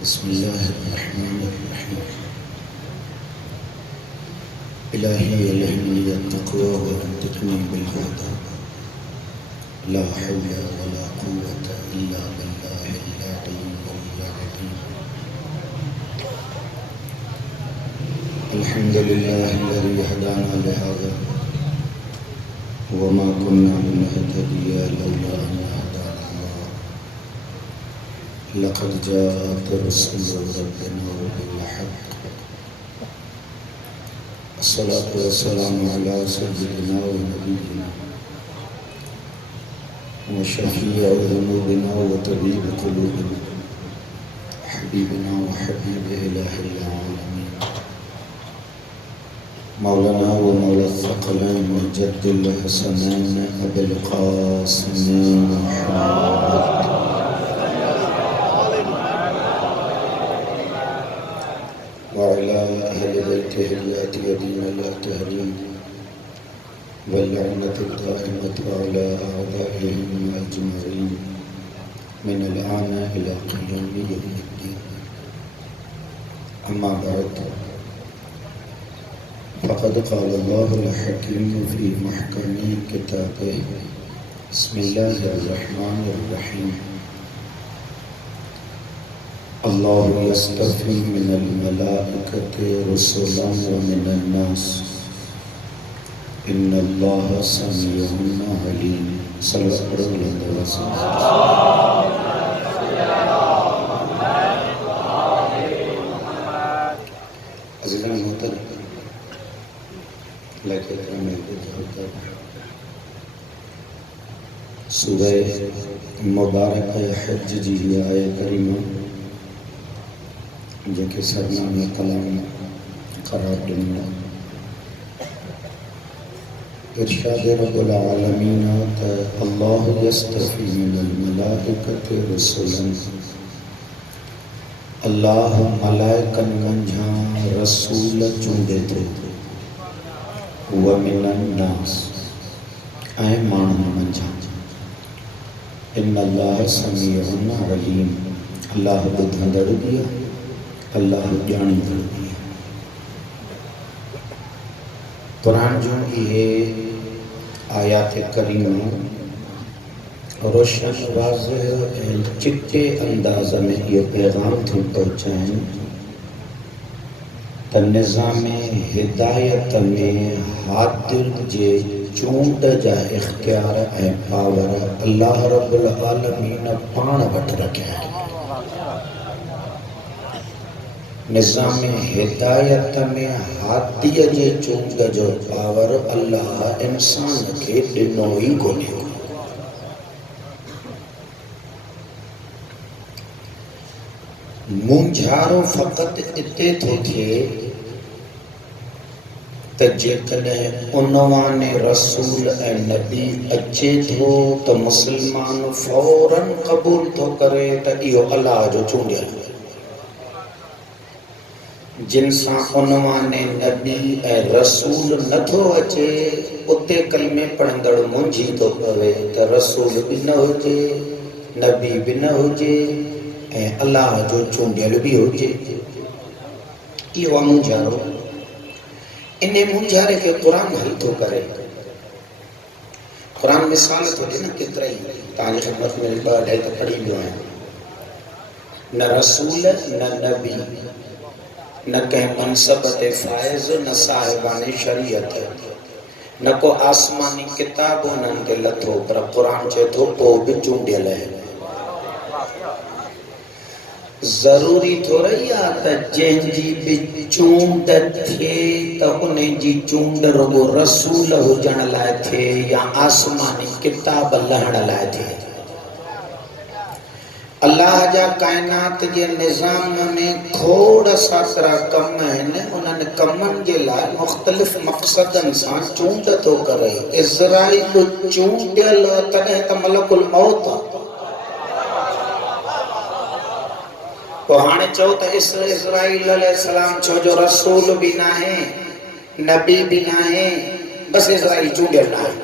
बिस्मिल्लाहिर्रहमानिर्रहीम। इलाही अलहम्नी अत्तक़वा व अमतिनी बिल-हुदा ला हौला व ला क़ुव्वता इल्ला बिल्लाहिल अलिय्यिल अज़ीम। अल्हम्दुलिल्लाहिल्लज़ी हदाना लिहाज़ा व मा कुन्ना लिनहतदिया लौला अन हदाना अल्लाह। लक़द जाअत रुसूलु रब्बिना बिल हक़्क़। अस्सलातु वस्सलामु अला सय्यिदिना व नबिय्यिना व शफ़ीइ ज़ुनूबिना व तबीब क़ुलूबिना हबीबिना व हबीब इलाहिल आलमीन मौलाना व मौला अस-सकलैन मुजद्दिल हसनैन अबुल क़ासिम मुहम्मद वअला अहलि बैतिहिल अतियबीन अत-तहरीन वल्लअनतु दाइमतु अला अअदाइहिम अजमईन मिनल आन इला क़ियामि यौमिद्दीन। अम्मा बअद फ़क़द क़ाल अल्लाहुल हकीम फ़ी महकमी किताबिही बिस्मिल्लाहिर्रहमानिर्रहीम। अल्लाहु यस्तफ़ी मिनल मलाइकति रुसुलन व मिनन नास इन्नल्लाह समीउन अलीम। सल्लल्लाहु अलैहि वसल्लम। अज़ीज़ान मोहतरम, सूरह मुबारक हज जी आय करीमा जेके सरनामे कलाम करार ॾिनो। इरशाद रब्बुल आलमीन त अल्लाहु यस्तफ़ी मिनल मलाइकति रुसुलन। अल्लाह मलाइकन मंझां रसूल चूंडे थो व मिनन नास ऐं माण्हुनि मंझां। इन्नल्लाह समीउन अलीम। अल्लाह ॿुधंदड़ बि आहे, अल्लाह ॼाणींदड़ बि आहे। क़ुरान जूं इहे आयात करीमा रोशन वाज़िह ऐं चिटे अंदाज़ में इहो पैगाम थी पहुचाइनि त निज़ाम हिदायत में हादिर जे चूंड जा इख्तियार ऐं पावर अल्लाह रब्बुल आलमीन पाण वटि रखिया आहिनि। निज़ाम हिदायत में हादीअ जे चूंड जो पावर अल्लाह इंसान खे ॾिनो ई कोन्हे। मुंझारो फ़क़ति इते थो थिए त जेकॾहिं उनवान रसूल ऐं नबी अचे थो त मुस्लमान फ़ौरन क़बूल थो करे त इहो अल्लाह जो चूंडियल। जिन सां उनवान नबी ऐं रसूल नथो अचे उते कलमे पढ़ंदड़ मुंझी थो पवे त रसूल बि न हुजे, नबी बि न हुजे ऐं अल्लाह जो चूंडियल बि हुजे। इहो आहे मुंझारो। इन मुंझारे खे क़ुरान हल थो करे। क़ुरान मिसाल थो ॾिए न केतिरा ई। तव्हांजी ख़िदमत में ॿ अढाई त पढ़ी वियो आहियां। न रसूल न नबी न कंहिं मनसब ते फ़ाइज़ न साहिबान शरीयत न को आसमानी किताब उन्हनि खे लथो, पर क़ुरान चए थो पोइ बि चूंडियल आहे। ज़रूरी थोरई आहे त जंहिंजी बि चूंड थिए त उन जी चूंड रुगो रसूल हुजण लाइ थिए या आसमानी किताब लहण लाइ थिए। अल्लाह जा काइनात जे निज़ाम में खोड़ सातरा कम आहिनि। उन्हनि कमनि जे लाइ मुख़्तलिफ़ मक़सदनि सां चूंड थो करे। इज़राइल चूंडियल तॾहिं त मलकुल मौत आहे। पोइ हाणे चओ त इज़राइल अलैहिस्सलाम छो जो रसूल बि न आहे, नबी बि न आहे, बसि इज़राइल चूंडियल न आहे।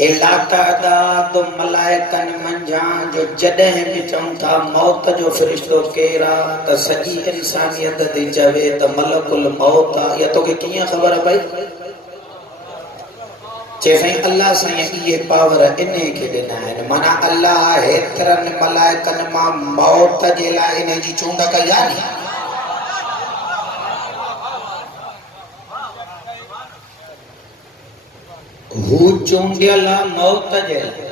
हेला तादाद मलाइकन मंझा जो जॾहिं बि चऊं था मौत जो फ़रिश्तो केरु आहे त सॼी इंसानियत थी चवे त मलकुल मौत आहे। इहा तोखे कीअं ख़बर पई? चए साईं अल्लाह साईं इहे पावर इन खे ॾिना आहिनि, माना अल्लाह हेतिरनि मलाइकनि मां मौत जे लाइ इन जी चूंड कई आहे नी। हू चूंडियल आहे मौत जे लाइ।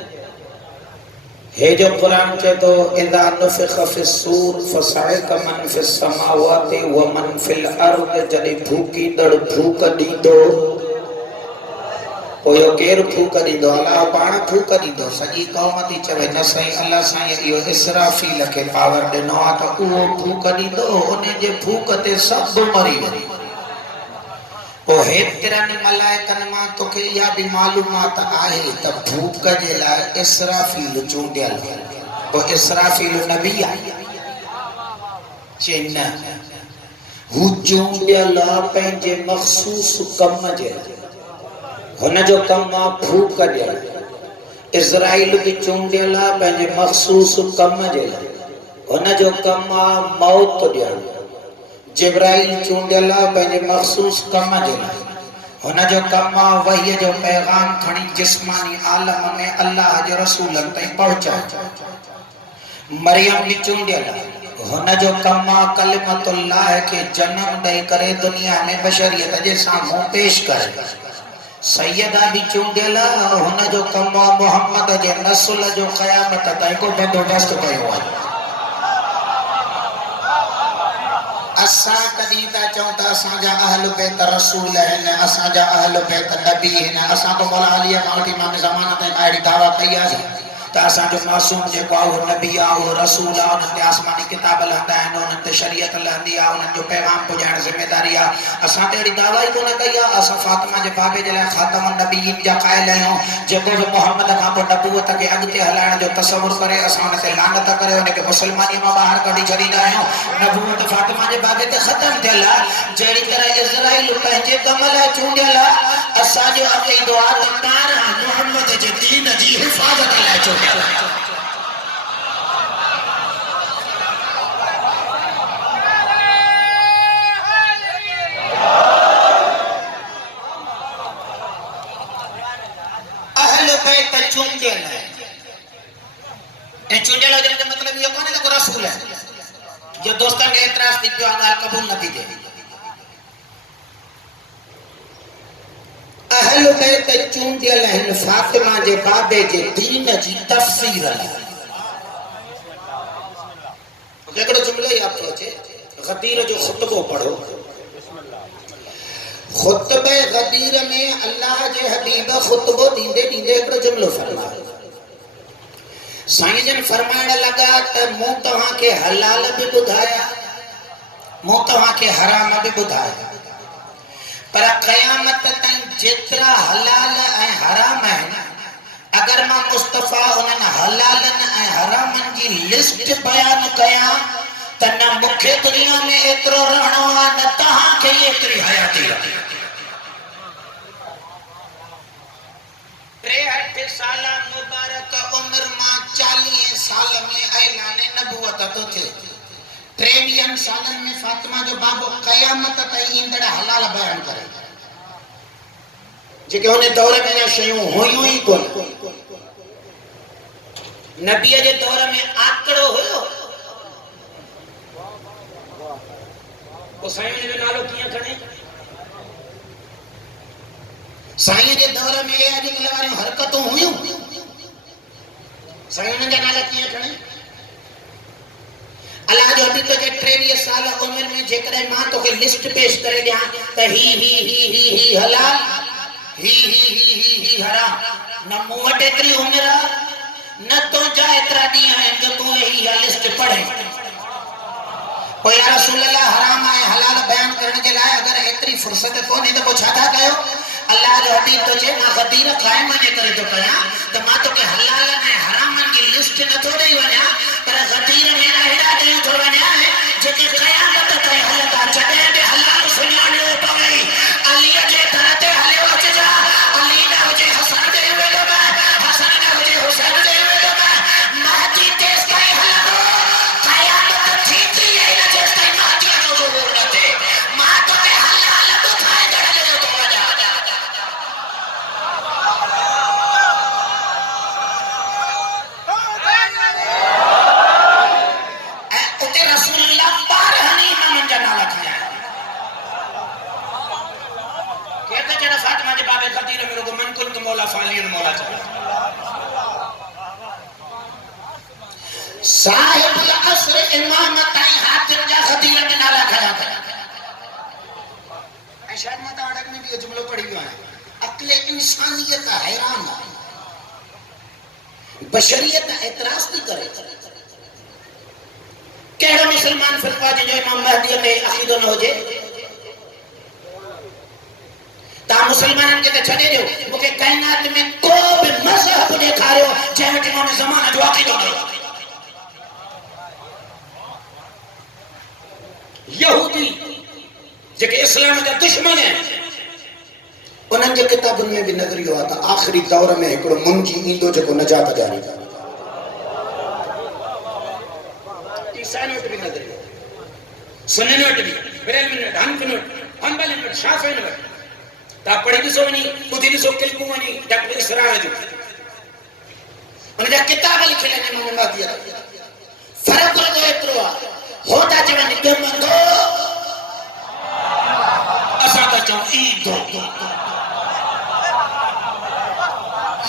हे जो कुरान चए थो इज़ा नुफ़िख़ फ़िस्सूर फ़साइक़ मन फ़िस्समावाति व मन फ़िल अर्ज़, जॾहिं फूकींदड़ फूक ॾींदो पोइ इहो केरु फूक ॾींदो? अलाह पाण फूक ॾींदो। सॼी क़ौम थी चवे न साईं अल्लाह साईं इहो इसराफ़ील खे पावर ॾिनो आहे त उहो फूक ॾींदो, उन जे फूक ते सभु मरी वेंदा। पोइ हेतिरनि मलाइकनि मां तोखे इहा बि मालूमात आहे त फूक जे लाइ इसराफ़ील चूंडियल। पोइ इसराफ़ील नबी आहे? चए न, हू चूंडियल आहे पंहिंजे मख़सूस कम जे लाइ। हुन जो कमु आहे फूक ॾियणु। इज़राइल बि चूंडियल आहे पंहिंजे मख़सूस कम जे लाइ। हुन जो कमु आहे मौत ॾियणु। जिब्राइल चूंडियल आहे पंहिंजे मख़सूस कम जे लाइ। हुन जो कमु आहे वहीअ जो पैगाम खणी जिस्मानी आलम में अल्लाह जे रसूलनि ताईं पहुचाए। मरियम बि चूंडियल आहे। हुन जो कमु आहे कलिमतुल्लाह खे जनम ॾेई करे दुनिया में बशरियत जे साम्हूं पेश करे। सैयदा बि चूंडियल आहे। हुन जो कमु आहे मोहम्मद जे नस्ल जो क़यामत ताईं को बंदोबस्त कयो आहे। असां कॾहिं था चऊं त असांजा अहल बैत रसूल आहिनि, असांजा अहल बैत नबी आहिनि। असां त मौला अलीअ खां वठी इमाम ज़मान ताईं अहिड़ी दावा कई आहे त असांजो मासूम जेको आहे उहो नबी आहे, उहो रसूल आहे। उन्हनि ते आसमानी किताब लहंदा आहिनि, उन्हनि ते शरीयत लहंदी आहे, उन्हनि जो पैगाम पुॼाइण ज़िम्मेदारी आहे। असां त अहिड़ी दावा ई कोन कई आहे। असां फातिमा जे बाबे जे लाइ ख़ातमुन नबीयीन जा क़ाइल आहियूं। जेको बि मोहम्मद खां पोइ नबूवत खे अॻिते हलाइण जो तसवुर करे असां हुन ते लानत करे हुनखे मुसलमानी मां ॿाहिरि कढी छॾींदा आहियूं। नबूवत फातिमा जे बाबे ते ख़तम थियल आहे। जहिड़ी तरह इज़राइल पंहिंजे कम लाइ चूंडियल आहे, असांजो अक़ीदो आहे त ॿारहं मोहम्मद जे दीन जी हिफ़ाज़त लाइ चूंडियल आहे। अहल बैत चूंडियल है। ऐं चूंडियल हुजण जो मतिलबु इहो कोन्हे त को रसूल आहे। जो दोस्तनि खे एतिराज़ थी पियो आहे, ॻाल्हि क़बूल न थी थिए। अहल बैत चूंडियल आहिनि फातिमा जे बाबे जे दीन जी तफ़सीर लाइ। हिकिड़ो जुमिलो यादि थो अचे, गदीर जो ख़ुतबो पढ़ो। ख़ुतबे गदीर में अल्लाह जे हबीब ख़ुतबो ॾींदे ॾींदे हिकिड़ो जुमिलो फरमायो। साईं जन फरमाइण लॻा त मूं तव्हांखे हलाल बि ॿुधाया, मूं तव्हांखे हराम बि ॿुधाया, पर क़यामत ताईं जेतिरा हलाल ऐं हराम आहिनि, अगर मां मुस्तफ़ा उन्हनि हलालनि ऐं हरामनि जी लिस्ट बयान कयां त न मूंखे दुनिया में एतिरो रहणो आहे, न तव्हांखे एतिरी हयाती आहे। 63 साल मुबारक उम्र मां 40 साल में ऐलान नबूवत तो थे। 23 सालन में फातिमा जो बाबो क़यामत ताईं ईंदड़ हलाल बयान करे, जेके हुन दौर में न शयूं हुयूं ई कोन। नबीअ जे दौर में आकड़ो हुयो। पोइ साईं जो नालो कीअं खणे? साईं जे दौर में अॼुकल्ह वारियूं हरकतूं हुयूं, साईं हुननि जा नाला कीअं खणे? अल्लाह जो हबीब जे 23 साल उम्र में जेकॾहिं मां तोखे लिस्ट पेश करे ॾियां त ही हलाल, ही हराम, न मूं वटि एतिरी उम्र आहे, न तुंहिंजा एतिरा ॾींहं आहिनि जो तूं इहा लिस्ट पढ़े। पोइ या रसूल अल्लाह हराम ऐं हलाल बयान करण जे लाइ अगरि एतिरी फुर्सत कोन्हे त पोइ छा था कयो? अल्लाह जो हबीब तो चए मां गदीर क़ाइम वञे करे थो कयां त मां तोखे हलाल ऐं हरामनि जी लिस्ट नथो ॾेई वञां, पर गदीर में अहिड़ा ॾेई थो वञां जेके क़यामत ताईं हलंदा। जॾहिं बि हलाल सुञाणियो पवे, अलीअ जे दर ते हलियो अचिजा, अली न हुजे हसन ॾेई वेंदो। साहिब असर इमाम ताई हातिम जा खदीर में नाला खड़ा था। शायद माता अड़क में भी ये जुमलो पढ़ी हुआ है। अक्ल इंसानियत हैरान है, बशरियत एतराज नहीं करे। केड़ा मुसलमान फिरका जो इमाम महदी में अकीदो न हो जे ता मुसलमानन के छड़े दियो मुके कायनात में को भी मजहब दिखायो चाहे कि इमाम ज़माना जो अकीदो न यहूदी जेके इस्लाम का दुश्मन है उन्हनि जे किताबुनि में भी नज़रियो आहे त आख़िरी दौर में हिकिड़ो मुंजी ईंदो जेको नजात ॾियारे ईसाई वटि बि नज़रियो सुन्नी वटि बि बरेलवी वटि हनफी वटि हंबली वटि शाफ़ी वटि तव्हां पढ़ी ॾिसो वञी ॿुधी ॾिसो किल्कू वञी डॉक्टर इसरार जो उनजा किताब लिखियल आहिनि इमाम महदीअ फ़र्क़ु रुॻो एतिरो आहे हो था चवनि ॼमंदो असां था चऊं ईंदो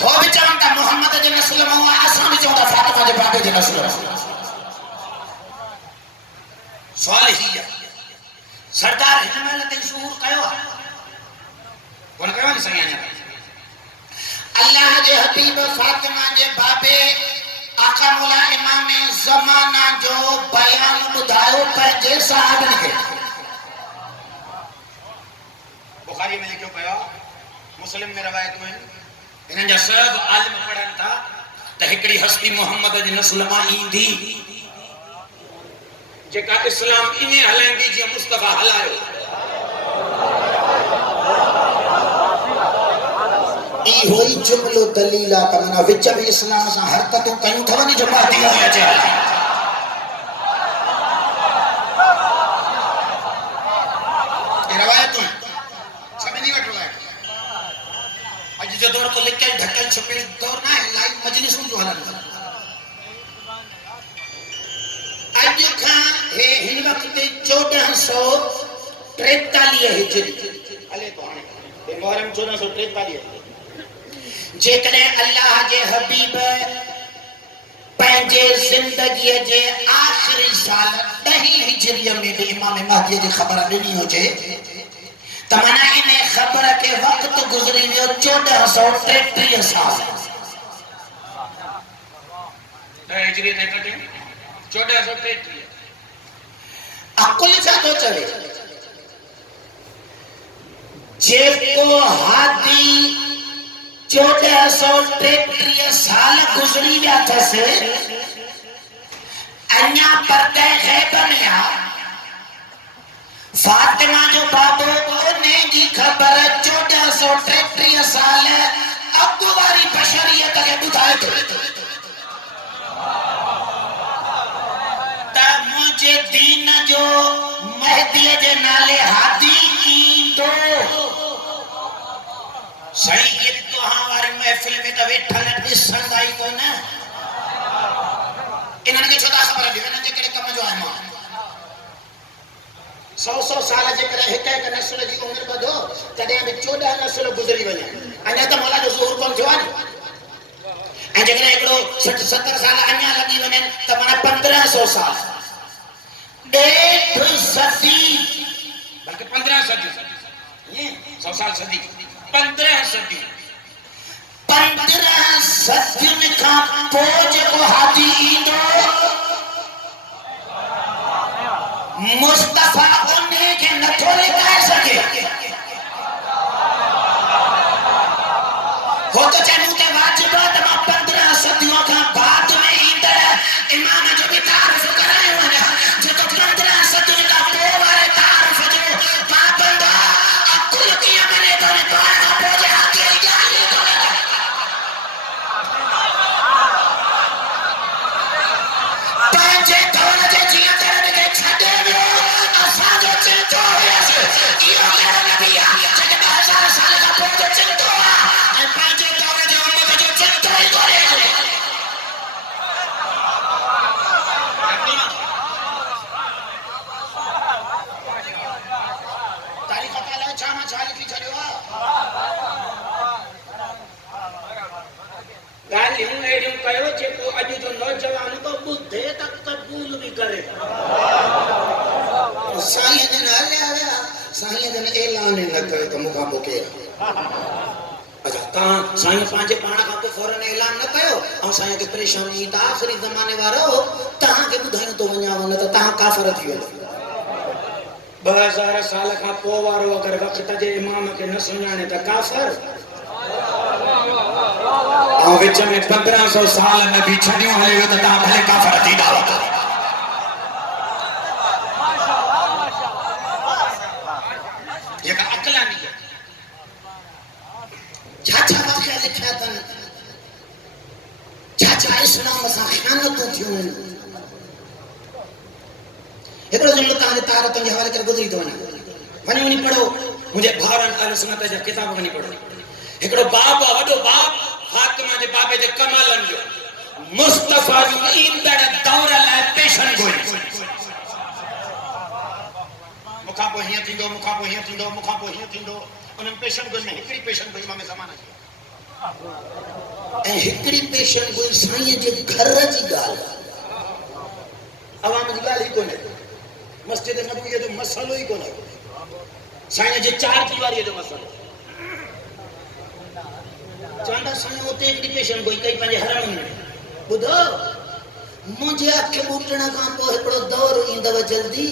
हो भी चवंदा मोहम्मद जे नस्ल मां असां भी चवंदा फातिमा जे बाबे जे नस्ल सवाल ही है सरदार हिनमल ते शुरू कयो कोन कयो न सही अल्लाह जे हबीब फातिमा जे बाबे आका मौला इमाम ज़माना जो बयान बुधायो पंहिंजे साहबन के बुखारी में लिखो कयो मुस्लिम में रवायत में इन जा सब आलिम पढ़न था त हिकड़ी हस्ती मोहम्मद जी नस्ल मां ईंदी जेका इस्लाम इने हलांदी जे मुस्तफा हलायो ई होई जुमलो दलीला त मना विच में इस्लाम सां हरकतों कयूं थव नि जमाती हो अचे रवायतों सभिनी वटि रवायत अज जो दौर को लिखल ढकल छुपल दौर ना है लाइव मजलिसों जो हलन अज का हे हिन वक्त 1443 हिजरी हले तो हाणे मुहर्रम 1443 जेकने अल्लाह जे हबीब पंहिंजे जिंदगी जे आखिरी साल 10 हिजरी में भी इमाम महदी जी खबर ॾिनी हुजे त माना इन खबर के वक्त गुजरी वियो 1433 साल हिजरी ने कटे 1433 अकुल छा तो चवे जेको हादी 1433 साल गुजरी विया थसे अन्या पर्दे गैब में आ फातिमा जो बाबो ने जी खबर 1433 साल अॻु वारी बशरियत खे ॿुधाए थो त मुंहिंजे दीन जो महदीअ जे नाले हादी ईंदो सही इब्तिहा वारी महफिल में त वेठल ॾिसंदा ई कोन इन्हनि खे छो था ख़बर ॾियो इन्हनि जे कहिड़े कम जो आहे मां 100 साल जे करे हिक नस्ल जी उम्र वधो तॾहिं बि 14 नस्ल गुज़री वञे अञा त मौला जो ज़ुहूर कोन थियो आहे ऐं जेकॾहिं हिकिड़ो 60-70 साल अञा लॻी वञनि त माना 1500 साल ॾेढ सदी बल्कि 15 सदी 100 साल सदी 15 सदी 15 सदियुनि खां पोइ जेको हादी ईंदो मुस्तफा उन्हें के नथो लिखाए सके हो तो चाहे के वाजिब है त 15 सदियों का बाद में ईंदड़ इमाम जो भी तारीफ करायो है जेको 15 सदियों का पोइ वारे तारीफ जो पाबंद अकुल की मने तो ने तो पोइ हाथी जाई तो पंहिंजे दौर जे जिया करन के छॾे वियो असां जो चिंतो हुयसि इहो साईं जन हलिया विया साईं जन ऐलान न कयो त मूंखां पोइ केरु अच्छा तव्हां साईं पंहिंजे पाण खां पोइ फौरन ऐलान न कयो ऐं साईं खे परेशानी त आख़िरी ज़माने वारो तव्हांखे ॿुधाइण थो वञाव न त तव्हां काफ़र थी वेंदो 2000 साल खां पोइ वारो अगरि वक़्त जे इमाम खे न सुञाणे त काफ़र ऐं विच में 1500 साल नबी छॾियो हलियो त तव्हां भले काफ़र थी ॾाढो जेका अक़लानी छा वाक़िया लिखिया अथनि छा इस्लाम सां ख़यानतूं थियूं हिकिड़ो जुमिलो तव्हांजे तारतुनि जे हवाले करे गुज़री थो वञे वञी पढ़ो मुंहिंजे भाउरनि अहल सुन्नत जा किताब वञी पढ़ो हिकिड़ो बाप वॾो बाप फातिमा जे बाबे जे कमालनि जो मुस्तफ़ा जो ईंदड़ दौर लाइ पेशन गोई मूंखां पोइ हीअं थींदो मूंखां पोइ हीअं थींदो मूंखां पोइ हीअं थींदो उन्हनि पेशन गोई में हिकिड़ी पेशन गोई इमाम ज़माना जी ऐं हिकिड़ी पेशन गोई साईं जे घर जी ॻाल्हि अवाम जी ॻाल्हि ई कोन्हे मस्जिद नबवी जो मसलो ही कोन साईं जे चार दीवारी जो मसलो चवंदा साईं उते हिकिड़ी पेशन कोई कई पंहिंजे हरम में ॿुधो मुंहिंजे अख ॿूटण खां पोइ हिकिड़ो दौर ईंदव जल्दी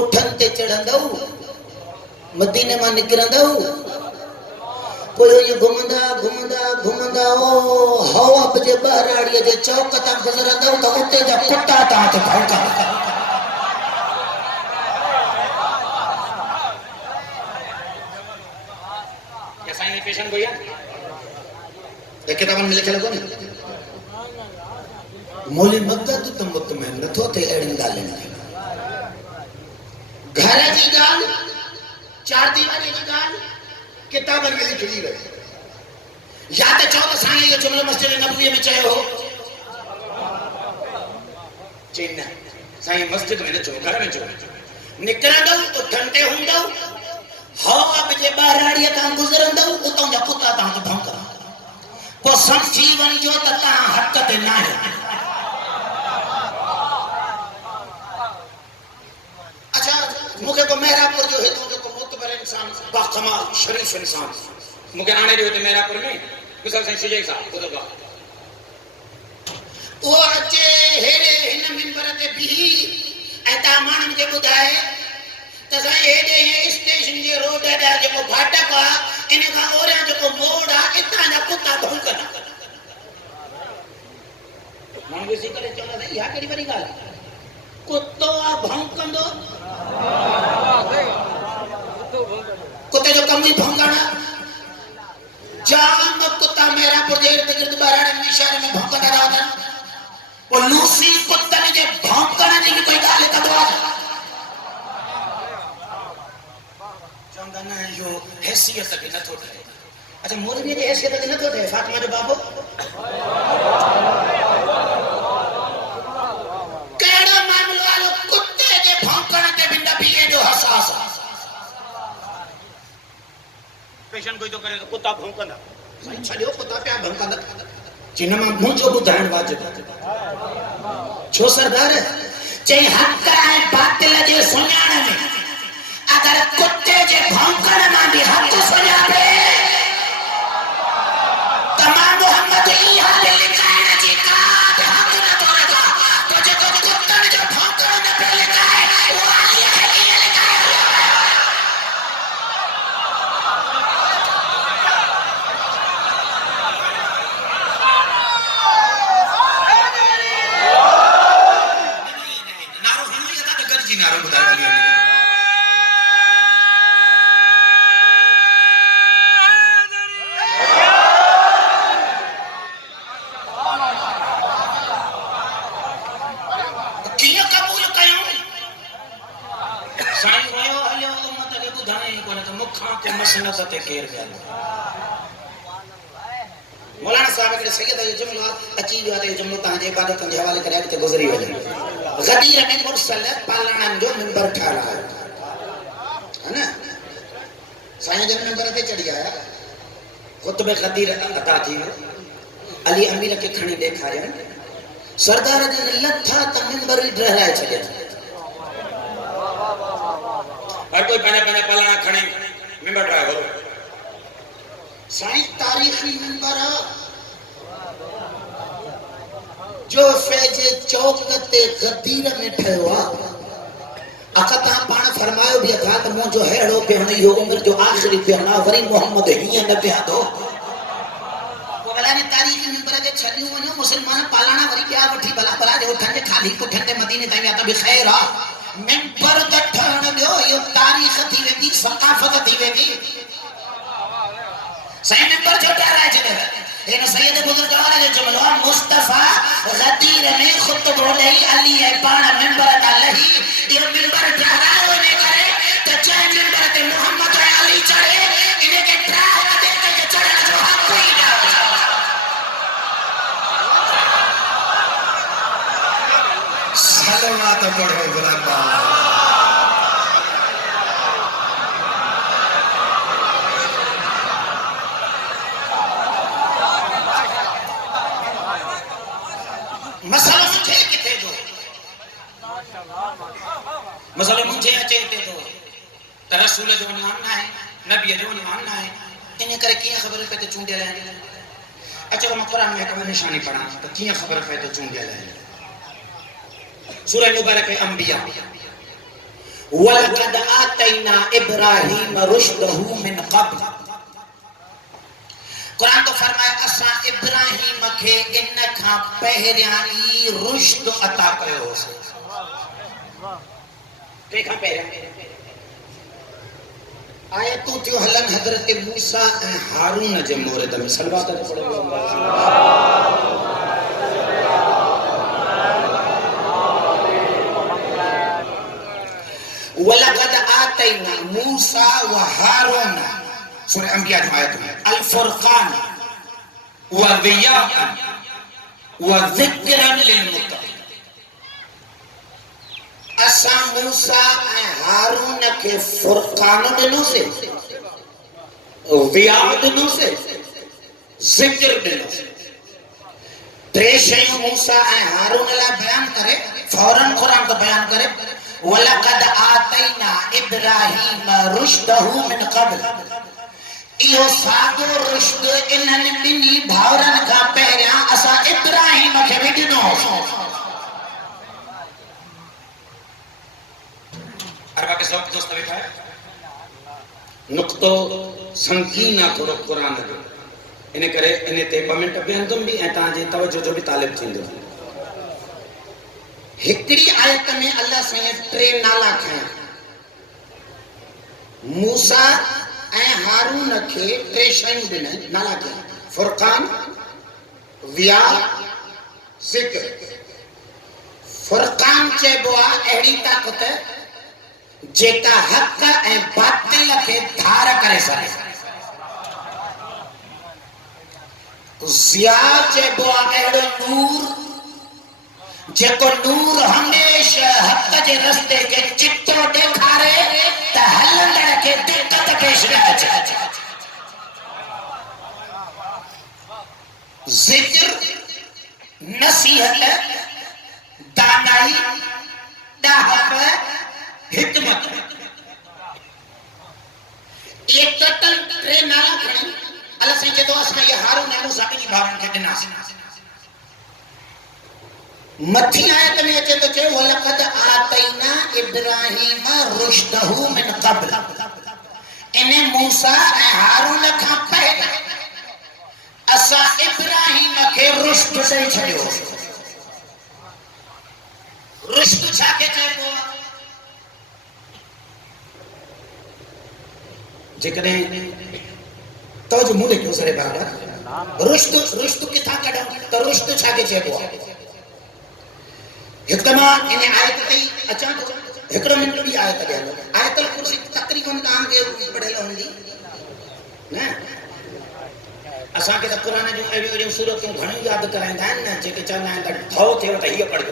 उठनि ते चढ़ंदव मदीने मां निकिरंदव पोइ इहो घुमंदा घुमंदा घुमंदा ओ हवा जे ॿाराड़ीअ जे चौक तां गुज़रंदव त उते जा कुत्ता तव्हां ते भौंकंदा पेशन गोई आहे किताबनि में लिखियल कोन्हे मोली मदद त मुतमइन नथो थिए अहिड़ियुनि ॻाल्हियुनि ते घर जी ॻाल्हि चार दीवारी जी ॻाल्हि किताबनि में लिखी वई या त चओ त साईं इहो जुमिलो मस्जिद नबवीअ में चयो हो चई न साईं मस्जिद में न चओ घर में चओ निकिरंदव उठनि ते हूंदव हवा जे ॿाराड़ीअ तां गुज़रंदव उतां जा कुत्ता तव्हां ते भौंकंदा पोइ सम्झी वञिजो त तव्हां हक़ ते न आहियो अच्छा मूंखे को मेहरापुर जो हितो जेको मुतबर इंसान बाकमाल शरीफ इंसान मूंखे आणे ॾियो हिते मेहरापुर में मिसाल साईं सिजई साहब ॿुधो उहो अचे हेॾे हिन मिंबर ते बीही ऐं तव्हां माण्हुनि खे ॿुधाए त साईं हेॾे स्टेशन जे रोड ॾांहुं जेको फाटक आहे इन खां ओरियां जेको मोड़ आहे इतां जा कुत्ता भौंकंदा माण्हू ॾिसी करे चवंदा साईं इहा कहिड़ी वॾी ॻाल्हि कुत्तो आहे भौंकंदो कुत्ते जो कमु ई भौंकण जाम कुत्ता मेहरापुर जे इर्द गिर्द ॿाराड़नि में शहर में भौंकंदा रहंदा पोइ लूसी कुत्तनि जे भौंकण जी बि कोई ॻाल्हि कंदो आहे चवंदा न इहो हैसियत खे नथो ठहे अच्छा मौलवीअ जी हैसियत खे नथो ठहे फातिमा जो बाबो कहिड़ो मामिलो आहे कुत्ते जे भौंकण ते बि नबी एॾो हसास आहे पेशन कोई तो करे तो कुत्ता भौंकंदा साईं छॾियो कुत्ता पिया भौंकंदा जिन मां मुंहिंजो ॿुधाइण वाजिब छो सरदार चई हक़ ऐं बातिल जे सुञाण में अगर कुत्ते जे भौंकण मां भी हक़ सुञाणे तमाम मोहम्मद इहा लिखाइण जी का हक़ न थो रखा तो जेको कुत्तनि जो भौंकण न पियो लिखाए उहो आलिया खे कीअं लिखाए नारो खणी था त गॾिजी नारो ॿुधायो मसनत ते केर गल मौलाना साहब के सैयद ये जुमला अची जो है जुमलो ता जे इबादत के हवाले करे ते गुजरी वने गदीर में मुरसल पालणन जो मिंबर ठाड़ा है ना साईं जन मिंबर ते चढ़ी आया खुतबे गदीर अता थी अली अमीर के खणी देखाया सरदार जन लथा त मिंबर ड्राए छड़े हर कोई पने पने पलाना खणी मिंबर ठाहे करो साईं तारीखी मिंबर जो फैजे चौक ते गदीर में ठयो आ अका ता पाण फरमायो भी था त मो जो हेड़ो पे हुन यो उम्र जो आखिरी पे ना वरी मोहम्मद हिया न पे दो को भला ने तारीखी मिंबर के छडियो वणो मुसलमान पालाना वरी क्या वठी भला भला जो ठंडे खाली पुठंडे मदीने ताई आता भी खैर आ मिंबर त ठहण दो यो तारीख थी वेंदी सकाफत थी वेंदी सही मिंबर जो रहा है इन सैयद बुजुर्गवान ने जुमला मुस्तफा गदीर में खुतबो नहीं अली है पाण मिंबर ता लही ये मिंबर ठहरायो ने करे तो चाहे मिंबर ते मोहम्मद और अली चढ़े इने के ट्राई दे के चढ़ा जो हक कोई ना सलावत पढ़ो गुलाबा मसला मुझे किथे दो मसला मुझे अचे ते दो त रसूल जो नाम ना है नबी जो नाम ना है इने करे किया खबर पे तो चूंडे ले अच्छा मैं कुरान में कभी निशानी पढ़ा तो किया खबर पे तो चूंडे ले सूरह मुबारक है अंबिया वलकद आतैना इब्राहीम रुश्दहु मिन क़ब्ल कुरान तो फरमाया असा इब्राहीम के इन का पहरियाई रुश्द अता कयो से के का पहरिया आए तो जो हलन हजरत मूसा ए हारून जे मोरद में सलवात पढ़ो वलकद आतैना मूसा व हारून सूरह अंबिया की आयत है अल फुरकान व दियाअन व ज़िक्रन लिल मुत्तक़ीन असा मूसा ए हारून के फुरकान दिनो से दिया दिनो से जिक्र दिनो से त्रेशय मूसा ए हारून ला बयान करे फौरन कुरान तो बयान करे वलकद आतैना इब्राहीम रुश्दहु मिन क़ब्ल इहो सागो रुश्द इन्हन बिनी भावरन का पहरिया असा इब्राहीम के भी दिनो अरबा के सब दोस्त बैठा है नुक्तो संकीना थोड़ो कुरान जो इने करे इने ते कमेंट बयान तुम भी एता जे तवज्जो जो भी तालिब थींदो हिकड़ी आयत में अल्लाह से ट्रे नाला खया मूसा ए हारून के ट्रे शयूं दिन नाला के फुरकान विया जिक्र फुरकान के बोआ एड़ी ताकत जेका हक ए बातिल के धार करे सके जिया के बोआ एड़ो नूर जेको नूर हमेशा हक जे रस्ते के चिट्टो देखारे त हलंदड़ के दिक्कत पेश न अचे जिक्र नसीहत दानाई दाहब हिकमत ये टोटल ट्रे नाला खणी अल्लाह से जे तो असमा ये हारून ने मूसा की भावन के दिना मथी आयत में अचे तो चे वलकद आतैना इब्राहीम रुश्दहु मिन क़ब्ल इने मूसा ए हारून का पहले असा इब्राहीम के रुश्द से छयो रुश्द छा के चेबो जेकने तो जो मुंह देखो सरे बाबा रुश्द रुश्द किथा कढो तो रुश्द छा के चेबो हिकमा इने आयत तई अचा तो हिकड़ो मिनट भी आयत दे आयतल कुर्सी तकरीबन काम के पढ़ेल होंदी ना असा के कुरान जो एडी सूरतूं घणी याद कराइंदा आहिनि न जेके चवंदा आहिनि त भव थियो त हीअ पढ़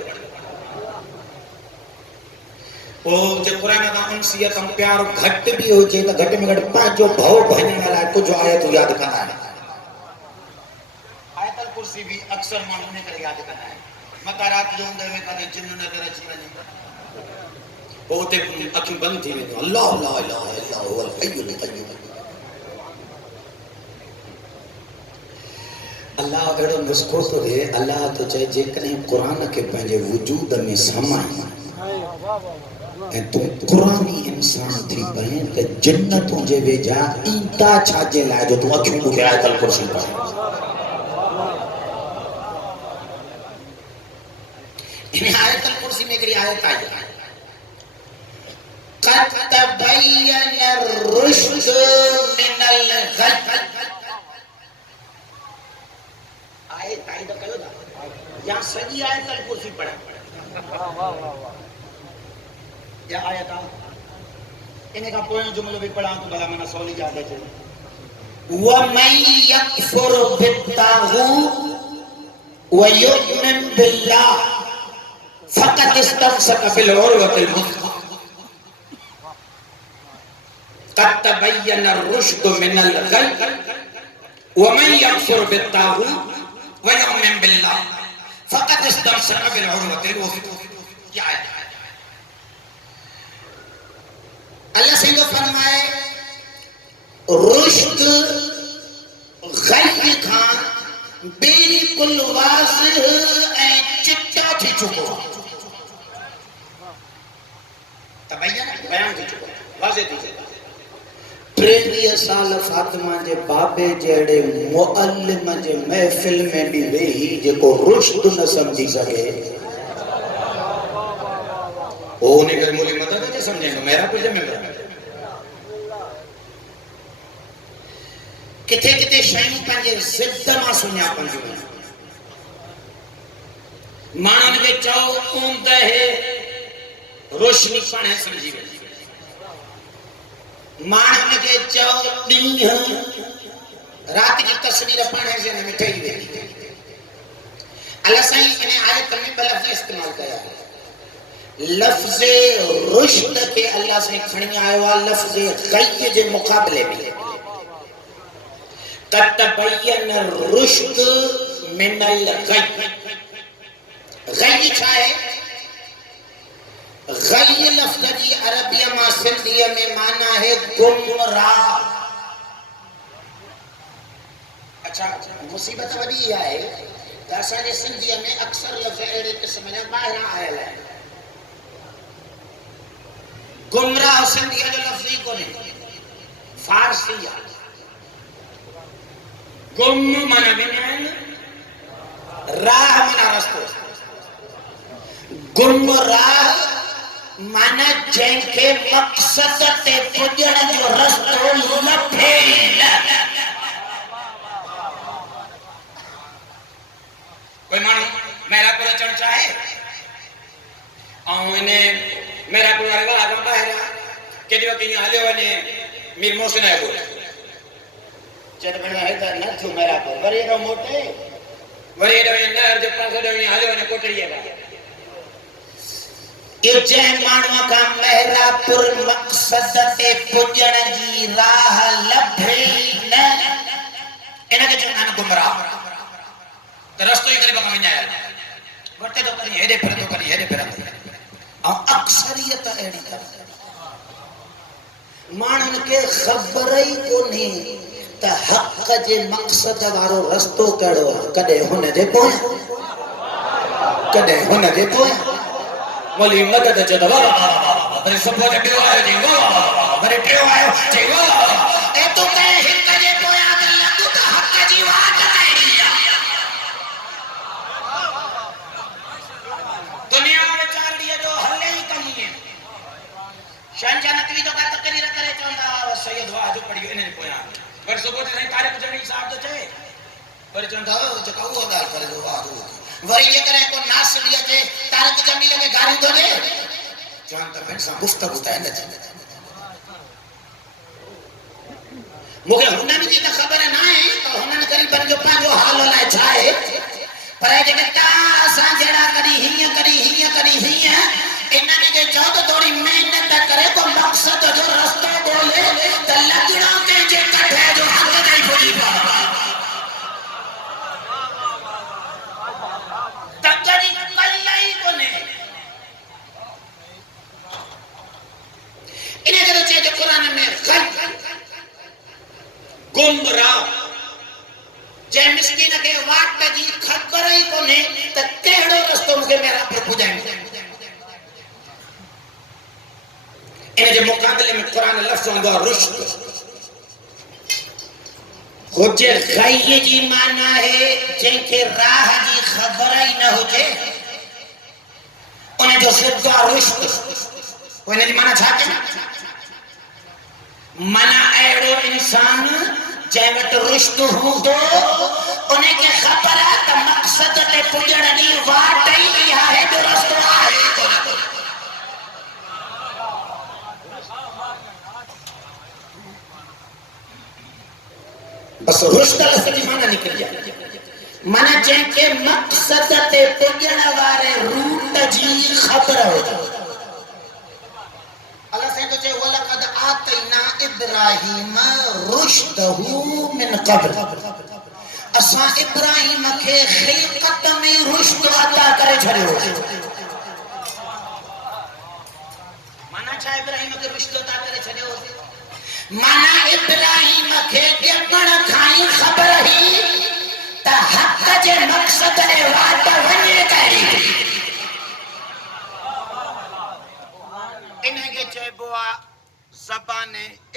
ओ जे कुरान का उनसियत ऐं प्यार घट भी हुजे त घट में घट पंहिंजो भव भञण लाइ कुझु आयतूं याद कंदा आहिनि आयतल कुर्सी भी अक्सर माण्हू ने करे याद कंदा आहिनि मकारात जो हूंदे में कदे जिन नज़र अची वञे पोइ ते अखियूं बंदि थी वेंदियूं अल्लाह ला इलाहा इल्ला हुवल हय्युल क़य्यूम अल्लाह अहिड़ो नुस्ख़ो थो ॾिए अल्लाह तो चए जेकॾहिं क़ुरान खे पंहिंजे वजूद में समाई ऐं तूं क़ुरानी इंसान थी पए त जन्नतूं जे वेझा ईंदा छाजे लाइ जो तूं अखियूं ॿुधे आयतल कुर्सी पढ़े इन आयतल कुर्सी में हिकिड़ी आयत आई क़द तबय्यन रुश्द मिनल गय आयत आई तो कयो था या सॼी आयतल कुर्सी पढ़े या आयत इन का पोयों जुमलो भी पढ़ा तो भला मना सौली याद अचे व मन यकफुर बित्तागूत व युमिन बिल्लाह फक़द इस्तमसक बिल उर्वतिल वुस्क़ा क़द तबय्यन रुश्द मिनल गय व मन यकफुर बित्तागूत व युमिन बिल्लाह फक़द इस्तमसक बिल उर्वतिल वुस्क़ा क्या है अल्लाह से जो फरमाए रुश्द गय खां बिल्कुल वाज़िह ऐं चिट्टा थी चुको तबय्यन बयान थी चुको वाज़िह थी चुको 23 साल फातिमा जे बाबे जहिड़े मुअल्लिम जे महफ़िल में भी वेही जेको रुश्द न समझी सके वो उनके मूली मदद के समझेंगे मेरा कुछ में किथे किथे शयूं पंहिंजे ज़िद मां सुञापंदियूं माण्हुनि खे चओ ऊंद है रोशनी पाणे समझी वेंदी माण्हुनि खे चओ ॾींहुं रात की तस्वीर पाणे जे में ठही वेंदी अल्लाह साईं इन आयत में ॿ लफ़्ज़ इस्तेमाल कया लफ्ज़ रुश्द के अल्लाह से खणी आयो आहे लफ्ज़ गय जे मुक़ाबले में क़द तबय्यन रुश्द मिनल गय गय छा है गय लफ्ज़ जी अरबी मां सिंधी में माना है गुमराह अच्छा मुसीबत वॾी आहे त असांजे सिंधीअ में अक्सर लफ़्ज़ अहिड़े क़िस्म जा ॿाहिरां आयल आहिनि गुमराह सिंधी जो लफ्ज़ ही कोन्हे फारसी आहे गुम माना विञाइण राह माना रस्तो गुमराह माना जंहिंखे मक़सद ते पुॼण जो रस्तो लभे कोई माण्हू मैरापुर अचणु चाहे ऐं इन मैरापुर वारे वाला खां ॿाहिरि केॾी वक़्तु ईअं हलियो वञे मीर मोहसिन जो ॻोल्हे चए त भेण हेॾा न थियो मैरापुर वरी एॾो मोटे वरी एॾो नहर जे पासे ॾे हलियो वञे कोटड़ीअ खां ये जंहिं माण्हूअ खां मैरापुर मक़सद ते पुॼण जी राह लभे न इनखे चवंदा आहिनि गुमराह त रस्तो ई ग़रीब खां विञायल वटे थो कॾहिं हेॾे फिरंदो कॾहिं हेॾे फिरंदो ऐं अक्सरियत अहिड़ी अथव माण्हुनि खे ख़बर ई कोन्हे त हक़ जे मक़सद वारो रस्तो कहिड़ो आहे कॾहिं हुन जे पोयां कॾहिं हुन जे पोयां मोली मदद चयो वाह वाह वाह वरी सुबुह जो ॿियो आयो चई वाह वाह वाह वरी टियों आयो चई वाह वाह ए तूं कंहिं हिक जे पोयां त लॻ त हक़ जी वाट कहिड़ी आहे दुनिया में 4 ॾींहं जो हले ई कम ईअं शहंशाह नकवी जो का तकरीर करे चवंदा सैयद वाह जो पढ़ी इन जे पोयां पर सुबुह जो तारीख़ जड़ी साहब तो चए पर चवंदा जेका उहा ॻाल्हि करे जो वाह वरी जेकॾहिं को नासिबी अचे तारिक जमील खे गारियूं थो ॾे चवनि त भेण सां गुफ़्तगू त हिन जी मूंखे हुननि जी त ख़बर न आहे त हुननि ग़रीबनि जो पंहिंजो हाल अलाए छा आहे पर जेके तव्हां असां जहिड़ा कॾहिं हीअं इन्हनि खे चओ त थोरी महिनत करे को मक़सद जो रस्तो ॻोल्हे त लॻणो कंहिंजे कठे जो हक़ ताईं पुॼी पवंदो इन जे मुकाबले में कुरान लफ्ज़ हूंदो आहे रुश्द हुजे गई जी माना है जंहिंखे राह जी ख़बर ई न हुजे उन जो सिद्ध आहे रुश्द इन जी माना छा कयूं माना अहिड़ो इंसान जंहिं वटि रुश्द हूंदो उनखे ख़बर आहे त मक़सद ते पुॼण जी वाट ई इहा आहे जो रस्तो आहे बस रुश्द लफ़्ज़ जी माना निकिरी आहे माना जंहिंखे मक़सद ते पुॼण वारे रूट जी ख़बर हुजे अल्लाह से तो चे वलक़द आतैना इब्राहीम रुश्दहू मिन क़ब्ल असां इब्राहीम खे ख़िलक़त में रुश्द अता करे छॾियो माना छा इब्राहीम खे रुश्द अता करे छॾियो माना इब्राहीम खे ॼमण खां ई ख़बर हुई त हक़ जे मक़सद ॾे वाट वञे कहिड़ी इनके चइबो आहे ज़बान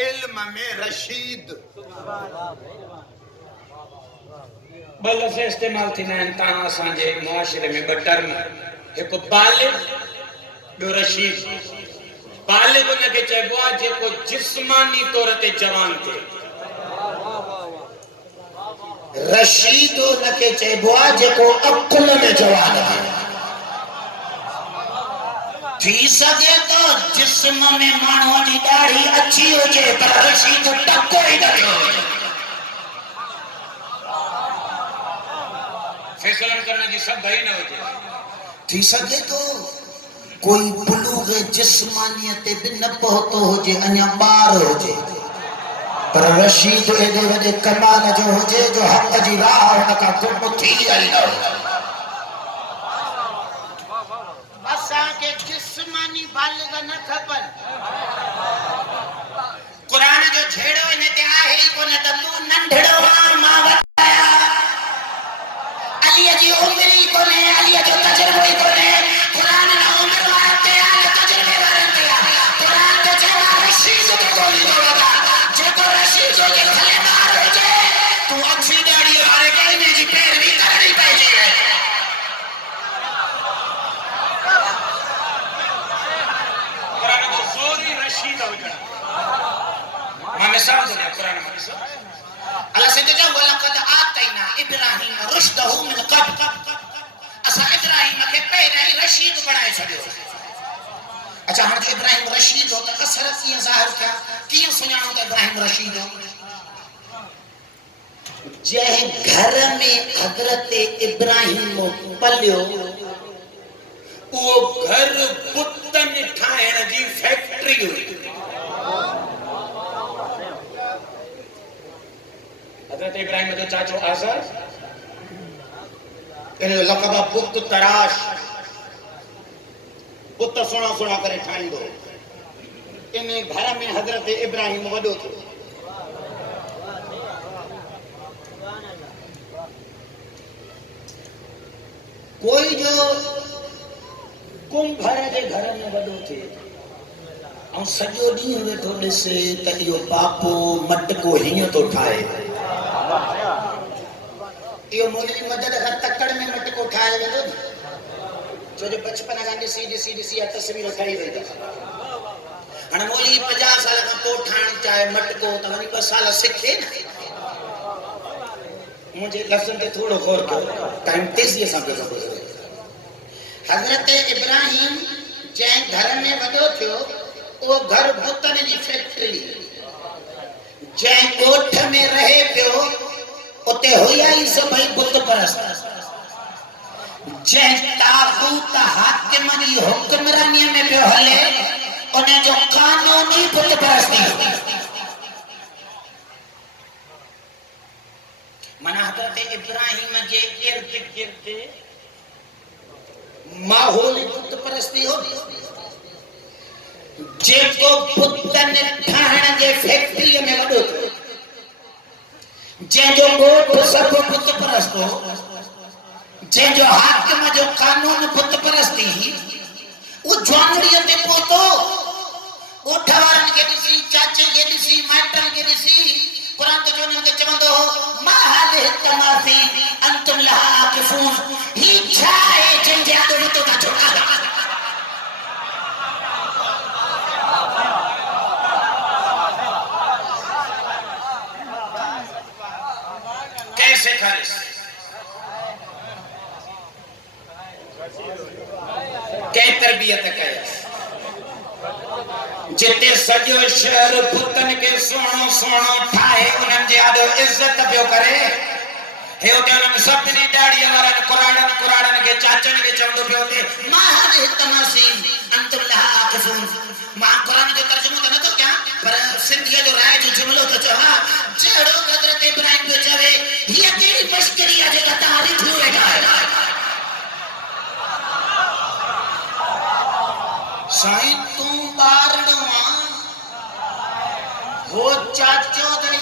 इल्म में रशीद ॿ लफ़्ज़ इस्तेमाल थींदा आहिनि तव्हां असांजे मुआशिरे में ॿ टर्म हिकु बालिग़ ॿियो रशीद बालिग़ उनखे चइबो आहे जेको जिस्मानी तौर ते जवान थिए रशीद उनखे चइबो आहे जेको अक़ुल में जवान आहे थी सके तो जिस्म में माण्हूअ जी ॾाढ़ी अच्छी हुजे पर रशीद टको ई न थियो फैसला करने की सब भई न हुजे थी सके तो कोई बुलूग जिस्मानियत ते भी न पहुतो हुजे अञा ॿार हुजे पर रशीद एॾे वॾे कमाल जो हुजे जो हक़ जी राह हुन खां गुम थी आई न हुजे असांखे जिस्मानी बालिग़ न खपनि क़ुरान जो छेड़ो इन ते आहे ई कोन त तूं नंढड़ो आहे मां वॾा अलीअ जी उमिरि ई कोन्हे अलीअ जो तजुर्बो ई कोन्हे क़ुरान न उमिरि वारनि ते आहे न तजुर्बे वारनि ते आहे क़ुरान ते चयो आहे रशीद खे ॻोल्हींदो वञा जेको रशीद जो खलेदार हुजे तूं अछी ॾाढ़ीअ वारे खे इन जी पैरवी करणी पइजे मिसाल दे कुरान में अल्लाह से जो वलक़द आतैना इब्राहीम रुश्दहू मिन क़ब्ल असां इब्राहीम खे पहिरियों ई रशीद बणाए छॾियो अच्छा हाणे जो इब्राहीम रशीद हो त असर कीअं ज़ाहिर थिया कीअं सुञाणो त इब्राहीम रशीद हो जंहिं घर में हज़रत इब्राहीम पलियो उहो घर बुतनि ठाहिण जी फैक्ट्री हुई हज़रत इब्राहीम जो चाचो आज़र इन जो लक़ब आहे बुत तराश बुत सुहिणा सुहिणा करे ठाहींदो इन घर में हज़रत इब्राहीम वॾो थियो कोई जो कुंभर जे घर में वॾो थिए ऐं सॼो ॾींहुं वेठो ॾिसे त इहो बापो मटको हीअं थो ठाहे इहो मुंहिंजी मदद खां तकड़ में मटको ठाहे वेंदो न छो जो बचपन खां ॾिसी ॾिसी ॾिसी इहा तस्वीर ठही वई अथसि हाणे मोली 50 साल खां पोइ ठाहिणु चाहे मटको त वरी 2 साल सिखे न मुझे लफ्ज़न ते थोड़ो गौर कयो टाइम तेज़ीअ सां पियो गुज़रे हज़रत इब्राहीम जंहिं घर में वॾो थियो उहो घर बुतनि जी फैक्ट्री जंहिं ॻोठ में रहे पियो उते हुया ई सभई बुत परस्त जंहिं ताग़ूत हाकिम जी हुक्मरानीअ में पियो हले उन जो कानून ई बुत परस्ती माना हज़रत इब्राहीम जे इर्द गिर्द माहौल बुत परस्ती हो जेको बुतनि ठाहिण जे फैक्ट्रीअ में वॾो थियो जंहिंजो ॻोठ सभु बुत परस्त हो जंहिंजो हाकिम जो कानून बुत परस्ती उहो जवानड़ीअ ते पहुतो कोठवारन के दिसी चाचे के दिसी माइटन के दिसी कुरान तो जो ने चवंदो हो माहल तमासी अंतुम लहा आकिफून ही छाए जिन जादो तो का छोड़ा कैसे खारिस कै तरबियत कया जिते सजो शहर पुतन के सोनो सोनो ठाए उनन जे आदो इज्जत पियो करे हे ओते उनन सभिनी दाढ़ी वारन कुराड़न के चाचन के चवंदो पियो ते माहर तमासी अंतुम लहा आकिफून मां कुरान जो तर्जुमो त न तो क्या पर सिंधिया जो राय जो जुमलो तो चहा जेड़ो हजरत इब्राहिम जो चवे ये केड़ी मश्करी आ जेका तारीफ हुएगा साईं तू बारड़वा हो चाचो दई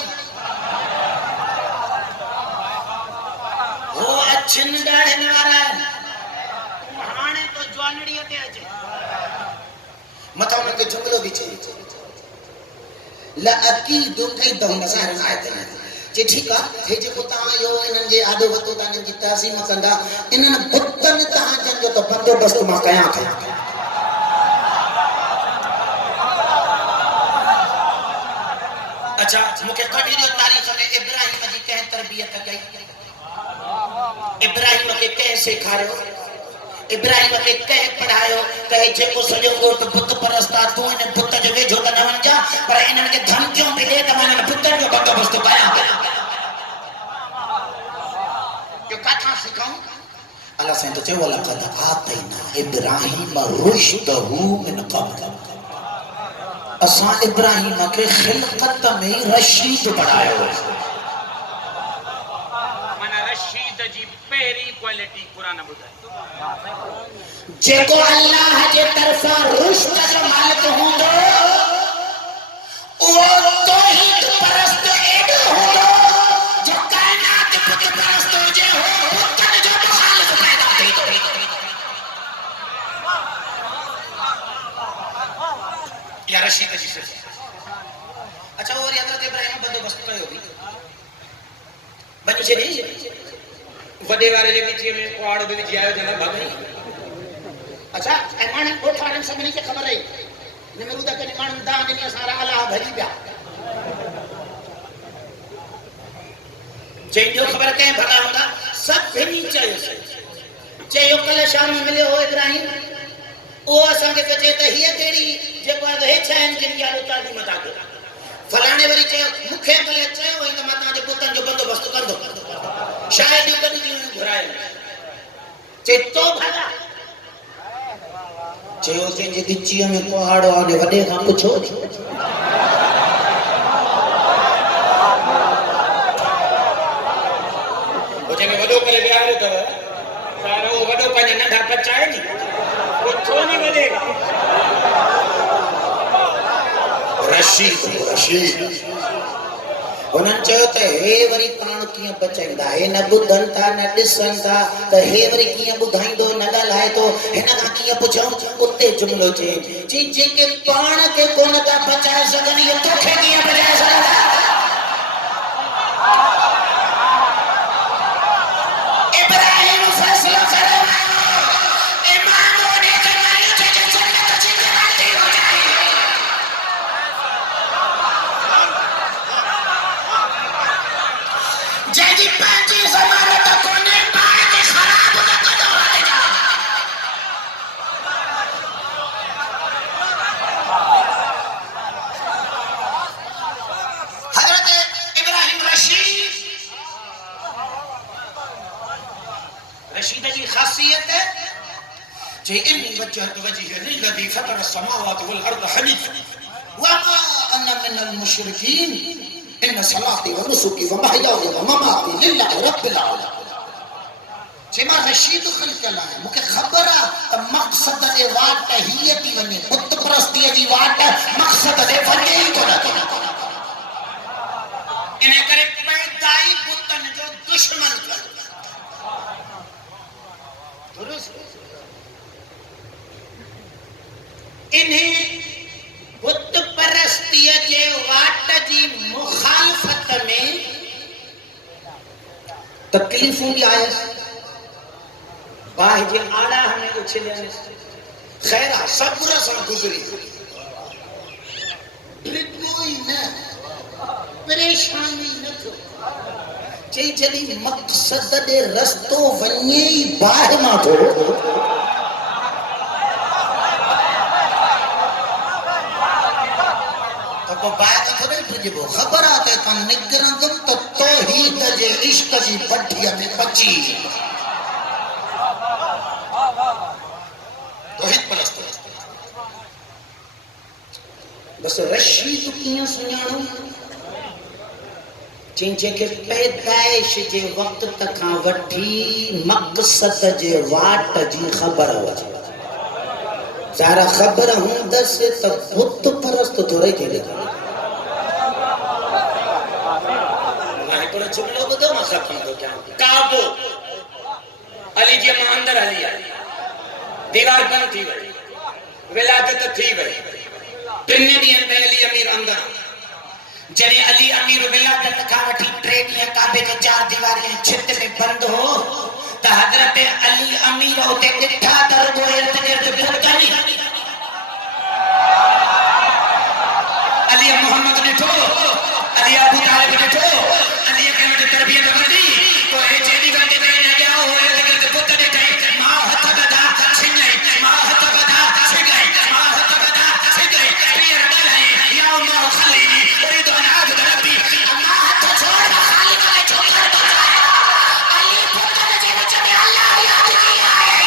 हो अच्छन डाढ़न वारा हाणे तो ज्वानड़ी ते अचे मथा उनके जुमलो भी चाहिए ला अकीदु कैदम नसार आयत जे ठीक है हे जेको ता यो इनन जे आदो वतो ता इनन जी तासीम कंदा इनन बुतन ता जन जो तो बंदोबस्त मा कया था अच्छा मुके कभी जो तारीख में इब्राहिम जी कह तरबियत कई इब्राहिम के कह सिखायो इब्राहिम के कह पढ़ायो कहे जेको सजो गोट बुत परस्ता तू इन बुत जो वेझो त न वञ जा पर इनन के धमकियों भी दे त माने बुतन जो बंदोबस्त कया यो कथा सिखाऊं अल्लाह से तो चवला कद आतैना इब्राहिम रुशदहु मिन क़ब्ल असा इब्राहिम के खिलकत में रशीद बनायो माने रशीद जी पहली क्वालिटी कुरान बुधाई जेको अल्लाह जे तरफा रुश्द जो मालिक होंदो वो तौहीद परस्त एडो होंदो जो कायनात पुत परस्त जे हो पुतन जो मुखालिफ पैदा थींदो या रशीद जी से अच्छा और हजरत इब्राहिम बंदोबस्त कयो भी बनी छे वडे वाले जे बीच में कोआड़ भी जियायो जना भागई अच्छा एमान कोठारन सभनी के खबर है नमरूदा के मान दान ने सारा अल्लाह भरी पिया जे जो खबर के भला होगा सब भनी चाहिए जे यो कल शाम में मिले हो इब्राहिम ओ असा के कहे त हिय केड़ी जे पर हे छन जिन या उता दी मता के फलाने वाली चे मुखे कले चयो इन माता जे पुतन जो बंदोबस्त कर दो शायद ही कभी जी घुराए चे तो भागा चयो जे दिची में कोहाड़ो आने वडे का पूछो ओ जे में वडो करे बियारो तो सारो वडो पाने नंढा पचाए नी वो छोनी वडेगा रशीद उन्हनि चयो त हे वरी पाण कीअं बचाईंदा हे न ॿुधनि था न ॾिसनि था त हे वरी कीअं ॿुधाईंदो न ॻाल्हाए थो हिन खां कीअं पुछऊं उते जुमिलो चई जेके पाण खे कोन था बचाए सघनि इहे तोखे कीअं बचाए सघंदा इब्राहिम फ़ैसिलो करे इमाम ने जमाने खे जन्नत जी गारंटी हो जाए जैसी पांची ज़मानत कोने पाण के खराब न कदो वठजा हजरत इब्राहिम रशीद जी खासियत है जे इन्नी वजहत वजह लिल्लज़ी फतर अस्समावाति वल अर्द हनीफ़ वमा अना मिनल मुशरिकीन इन सलाती व नुसुकी व महयाया व ममाती लिल्लाहि रब्बिल आलमीन जेमा रशीद खलकला है मुके खबर आ त मकसद दे वाट हियती वने बुत परस्ती दी वाट मकसद दे वने को न इने करे पैदाई बुतन जो दुश्मन कर दुरुस्त इन्हें बुत तकलीफूं भी आयस बाह जे आड़ा हमें उछले खैरा सब्र से गुजरी कोई न परेशानी न थो चई जदी मकसद दे रस्तो वने बाह मा थो तो बाह का थोड़े तुझे खबर आते त निगरंदम तो तौहीद जे इश्क जी पठिया में बची तौहीद परस्त बस रशीद कियां सुञाणो जिनके के पैदाइश जे वक्त तक वठी मकसद जे वाट जी खबर वजे सारा खबर हुंदस त बुत परस्त थोड़े के लगे मैं तो जुमलो बदो मा खत्म तो क्या काबो अली जे मा अंदर हली दीवार बंद थी गई विलादत थी गई टिन्ने ॾींहं ते अली अमीर अंदर जने अली अमीर विलादत का वठी 3 ॾींहं काबे जे 4 दीवारें छित में बंद हो त हजरत अली अमीर उते ॾिठा दरगो इर्द गिर्द बुतनी अली मोहम्मद ॾिठो अली अबू तालिब ॾिठो अली के मुझे तरबियत वठी तो ए चेदी घंटे में न गया हो इर्द गिर्द बुत ॾिठे मां हथ बधा छिङई मां हथ बधा छिङई मां हथ बधा छिङई प्रिय रडाई या अल्लाह खलीली उरीद अन आबुद रब्बी अल्लाह हथ छोड़ खाली वाले छोकर तो अली बुत जे विच में अल्लाह याद किया है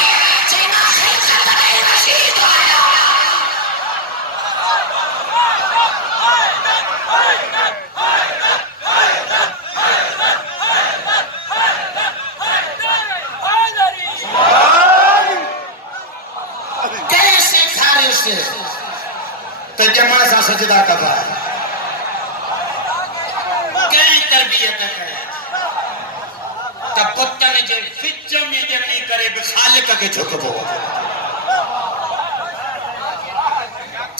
चैना खिलकत में रशीद आया कैसे खारे से तो जमा सा सजदा कबा कई तरबियत करे तब पुतन जे फिच में जमी करे बि खालिक के झुकबो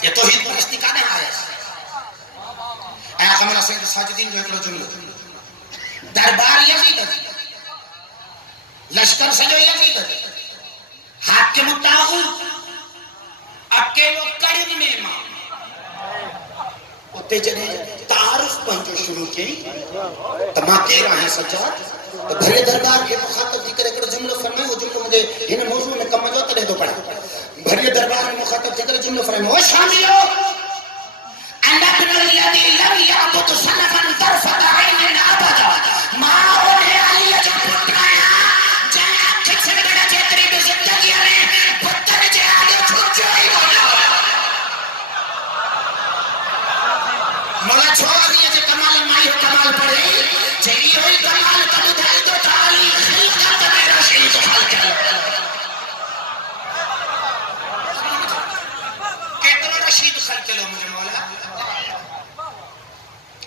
ये तो ही परस्ती का ना है ए कमरा से साजिदीन जो एकलो जुमलो दरबार यजीद लश्कर सजो यजीद हाकिम ताऊ अकेलो करीब में इमाम उते जने तारुफ पंजो शुरू की तमा के रहे सज्जाद तो भरे दरबार के मुखातब जी करे एकड़ो जुमलो फरमाए वो जुमलो मुझे इन मौजू में कम जो तड़े तो पढ़े भरे दरबार में मुखातब जी करे जुमलो फरमाए ओ शामियो अनबन الذي لم يعبد सनफन तरफत عين अबदा मा उन्हें अली जा पुत्राया जना किसे बड़ा जेतरी भी जिंदगी में पुत्र जे आगे छुचो ही बोला मोला छोरी जे कमाल माई हो कमाल पड़े जई होई कमाल तब धाई तो ताली खिलकत में रशीद खलक केतरो रशीद खलक लो मुझे मौला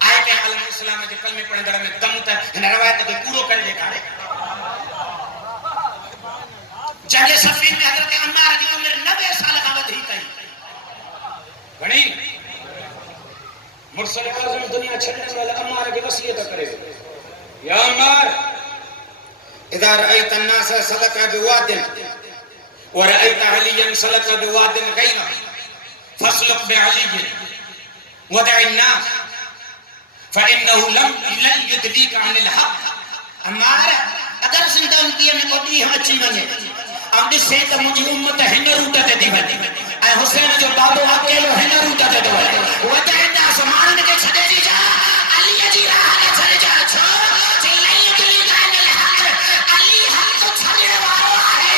आए के आलम इस्लाम के कलमे पढ़ंदड़ में दम त हिन रवायत के पूरो करे दिखाड़े जंगे सफीन में हजरत अम्मार की उम्र 90 साल का वधी कई घणी मुर्सल आज़म दुनिया छड़ने वाला अम्मार की वसीयत करे या अम्मार इधर रअयत الناس सलक बिवादिन ورأयत अलियन सलक बिवादिन गैरा फसलक बिअली ودع الناس فإنه لم يدليك عن الحق अम्मार अगर जिंदगी में कोई अच्छी बने अब से त मुझे उम्मत हिन रूट ते दी वने ए हुसैन जो बाबू अकेलो हिन रूट ते दो वजहदा समान के छडे दी जा अली जी राह ने छडे जा छो जे नहीं दिली कान हक अली हक तो छडे वालो है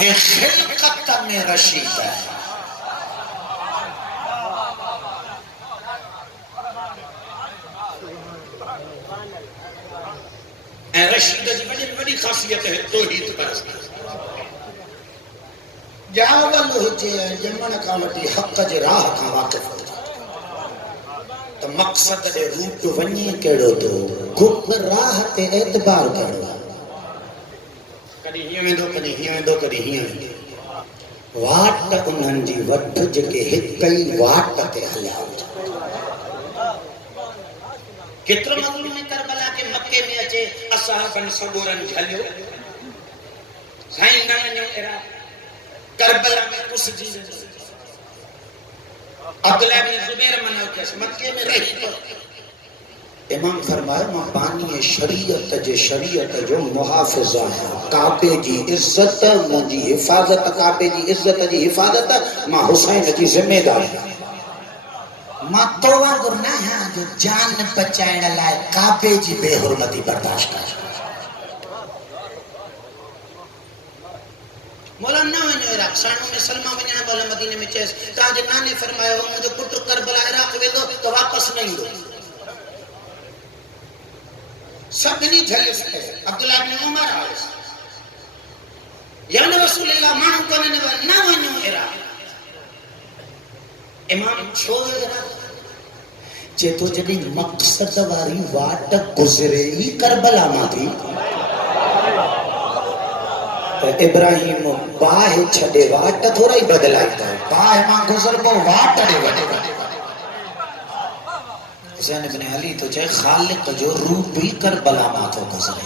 ये खिलकत में रशीद है रशीद जी बड़ी बड़ी खासियत है तौहीद परस्त जावल हुजे जमन का वटी हक जे राह का वाकिफ हो तो मकसद दे रूट वनी केड़ो तो गुप राह ते एतबार करो कदी हिय वेंदो कदी हिय वेंदो कदी हिय वेंदो वाट उन्हनि जी वठ जेके हिक ई वाट ते हलिया हुजनि। केतिरो मज़मून में करबला के मक्के में अचे असहाबन सबूरन झलियो साईं नानक एरा करबला में कुछ जी अब्दुल्लाह इब्न जुबैर मनो के मक्के में रही इमाम फरमाया मां पानी शरीयत जो मुहाफिज आहियां। काबे जी इज्जत मुंहिंजी हिफ़ाज़त, काबे जी इज्जत जी हिफ़ाज़त मां हुसैन जी ज़िम्मेदार आहियां। मां तोवा गुर न आहियां जो जान बचाइण लाइ काबे जी बेहुरमती बर्दाश्त करे। मौला न वञो इराक साणो में सलमा वञण वाला मदीने में चयस तव्हांजे नाने फरमायो मुंहिंजो पुटु करबला इराक वेंदो त वापसि न ईंदो। सभिनी झलिस अब्दुल्लाह इब्न उमर आयुस या रसूलल्लाह माण्हू कोन न वञो इराक। इमाम छो इराक चेतो जॾहिं मक़सद वारी वाट गुज़रे ई करबला मां थी त इब्राहिम बाहि छॾे वाट थोरा ई बदलाईंदा बाहि मां गुज़रबो वाट ॾे वॾे हुसैन इब्न अली तो चए ख़ालिक जो रूप ही करबला मां थो गुज़रे।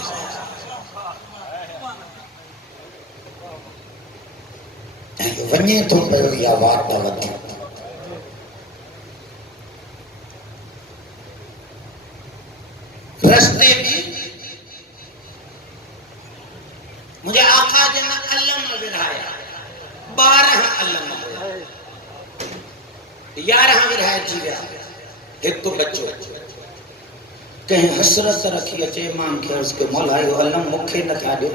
ऐं वञे थो पियो इहा वाट वधी रस्ते में मुझे आका जे न अलम विराया 12 अलम 11 विराए जी विया एक तो बच्चो कहीं हसरत रखी अचे इमाम खे अर्ज़ के मौला यो अलम मुखे न क्या दे।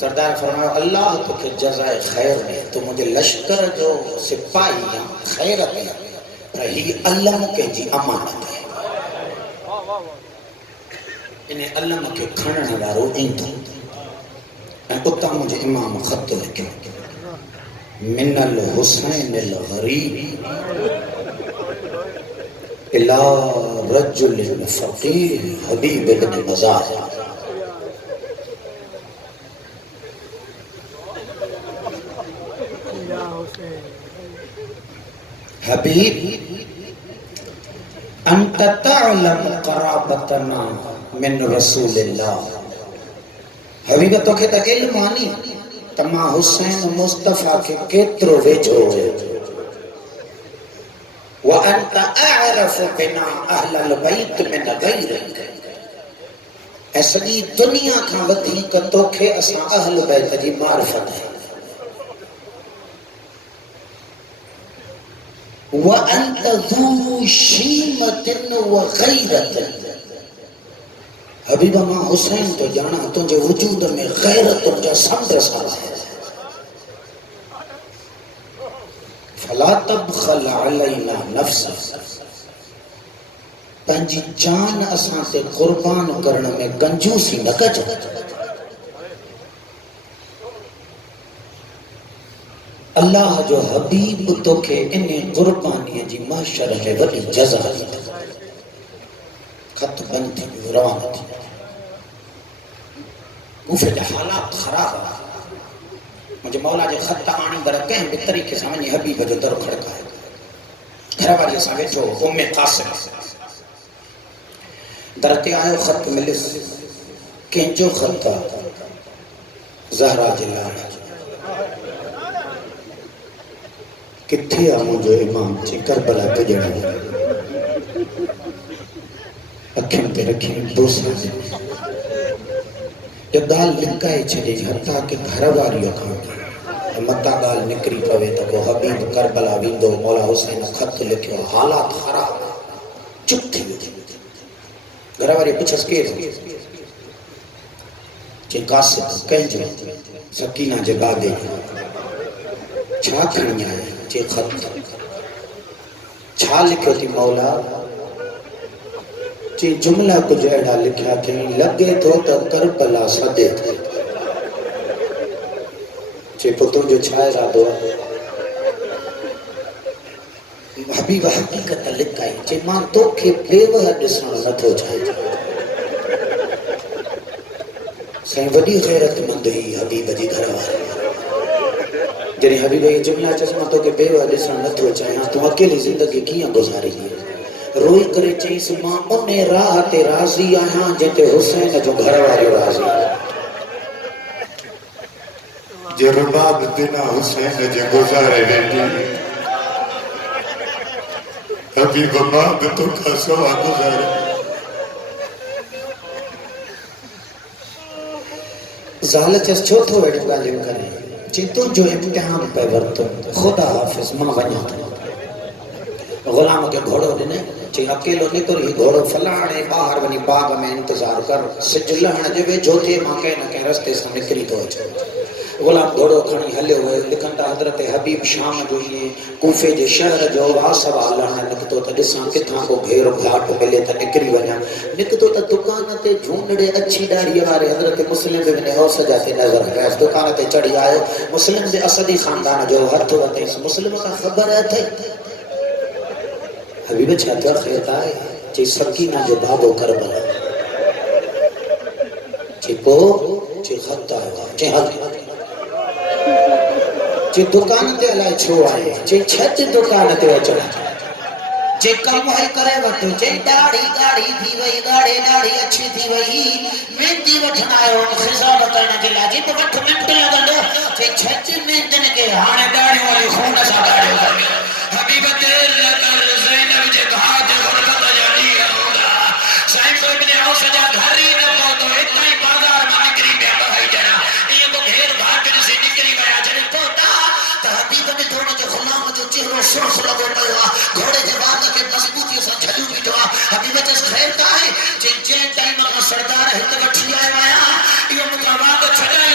सरदार फरमायो अल्लाह तोखे जज़ाए खैर दे तो मुझे लश्कर जो सिपाही या खैरत है पर ही अलम के जी अमानत है। इन्हें अलम के खणण वारो ईंदो ऐं उतां मुझे इमाम ख़त लिखियो मिनल हुसैन अल गरीब इला रजुल फकीर हबीब इब्न मज़ार। हबीब अंत तअलम क़राबतना मिन रसूलिल्लाह। हबीब तोखे त इल्म आनी त मां हुसैन मुस्तफा के केतिरो वेझो हुयो। وأنت أعرف بنا أهل البيت من غيرك। ऐसी दुनिया खां वधीक तोखे असां अहल बैत जी मारिफत है। وأنت ذو شيمة وغيرة। हबीब मां हुसैन तो जाना तुझे वजूद में गैरत जा संद सारा है। फला तबखल अलैना नफ्सा पंहिंजी जान असां ते कुर्बान करण में कंजूसी न कजो। अल्लाह जो हबीब तोखे इन कुर्बानी जी महशर में वॾी जज़ा ॾींदो। ख़त बंद थी रवाना थी कूफे जा हालात ख़राब मुझे मौला जे ख़त आणी बर कंहिं बि तरीक़े सां वञी हबीब जो दर खड़काए घर वारीअ सां वेठो उम्मे क़ासिम दर ते आयो ख़त मिलिस कंहिंजो ख़त आहे ज़हरा जे लाल किथे आहे मुंहिंजो इमाम जे करबला पुॼण अखियुनि ते रखी बोसा जो ॻाल्हि लिकाए छॾे हथा के घर वारीअ खां मता ॻाल्हि निकिरी पवे त को हबीब करबला वेंदो मौला हुसैन ख़त लिखियो हालात ख़राब चुप थी वियो। घर वारी पुछस केरु चई कासिम कंहिंजो सकीना जे बाबे छा खणी आया चई ख़त छा लिखियो थी मौला चई जुमला कुछ अहिड़ा लिखिया अथई लगे थो त करबला सदे थो चई पोइ तुंहिंजो छा इरादो आहे। हबीब हक़ीक़त लिकाई चई मां तोखे बेवह ॾिसणु नथो चाहियां। साईं वॾी गैरतमंद हुई हबीब जी घर वारी जॾहिं हबीब ये जुमला चश्मा तो के बेवा ॾिसण नथो चाहियां तूं अकेली ज़िंदगी कीअं गुज़ारी रोई करे चईसि मां उन राह ते राज़ी आहियां जिते हुसैन जो घर वारियो राज़ी आहे जे रुबाब बिना हुसैन जे गुज़ारे वेंदी हबीब मां बि तोखां सवा गुज़ारे ज़ाल चयसि छो थो अहिड़ियूं ॻाल्हियूं करे चई तुंहिंजो इम्तिहान पे वरितो ख़ुदा हाफ़िज़ मां वञां थो ग़ुलाम खे घोड़ो ॾिने चई अकेलो निकिरी घोड़ो फलाणे ॿाहिरि वञी बाग में इंतज़ारु कर सिज लहण जे वेझो थिए मां कंहिं न कंहिं रस्ते सां निकिरी थो अचां ग़ुलाम घोड़ो खणी हलियो वियो लिखनि था हज़रत हबीब शाम जो ईअं कूफे जे शहर जो वासवा लहण निकितो त ॾिसां किथां को घेर घाट मिले त निकिरी वञा निकितो त दुकान ते झूंडड़े अछी ॾाढ़ीअ वारे हज़रत मुस्लिम बिन औस जा ते नज़र पियसि दुकान ते चढ़ी आयो मुस्लिम जे असदी ख़ानदान जो हथ वरितईंसि मुस्लिम खां ख़बर अथई हबीब छा थियो ख़ैर आहे चई सकीना जो बाबो करबला चई पोइ चई ख़त आयो आहे चई हल जे दुकान ते अलाए छो आए जे छत दुकान ते अचण जे कम हल करे वठो जे दाढ़ी गाढ़ी थी वई गाढ़े दाढ़ी अच्छी थी वई मेहंदी वठण आयो ख़िजाब करण जे लाइ जे वठ मिंट लॻंदो जे छत मेहंदन खे हाणे दाढ़ी वारी खून सां दाढ़ियो करे हबीब देर न कर ज़ैनब जे घाट गुरबत जा ॾींहं हूंदा साईं को बिन औस जा घर ई न पहुतो हितां ई बाज़ार मां निकिरी पिया ॿई ॼणा इहो को घेर घाट ॾिसी निकिरी विया जॾहिं पहुता त हबीब खे थोरो जो ग़ुलाम जो चेहरो सुर्ख़ लॻो पियो आहे घोड़े जे वाग खे मज़बूतीअ सां झलियो बीठो आहे हबीब चयसि ख़ैर त आहे जंहिं टाइम खां सरदार हिते वठी आयो आहियां इहो मूंखां वाग छॾायो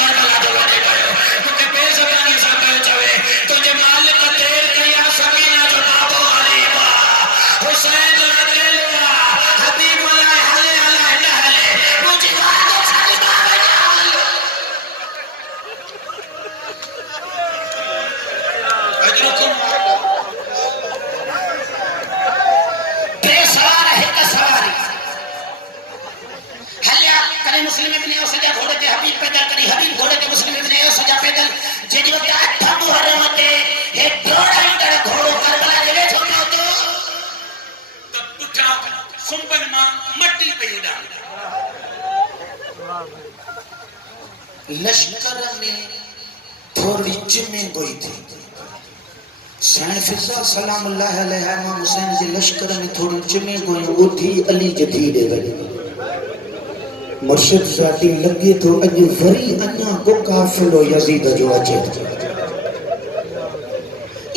करबला जो वञे पियो मूंखे बेज़बानीअ सां पियो चवे तुंहिंजे मालिक देर कई आहे सकीना जो बाबो ग़रीब आहे हुसैन अकेलो आहे हबीब अलाए हले अलाए न हले मुंहिंजी वाग छॾी मां वञा मुस्लिम इब्न औस जा घोड़े ते हबीब पैदल करी हबीब घोड़े ते मुस्लिम इब्न औस जा पैदल जेडी वक्त 8 मुहर्रम ते हे दौड़ाईंदड़ घोड़ो करबला जे वेठो पहुतो त पुठा सुंबन मां मट्टी पई उॾा लश्कर में थोड़ी चिमे गोई थी साईं फिज़ा सलाम अल्लाह अलैहि इमाम हुसैन जे लश्कर में थोड़ी चिमे गोई उठी अली जे धी ॾे वई मुर्शिद ज़ाती लगे तो अज वरी अन्या को काफिलो यजीद जो अचे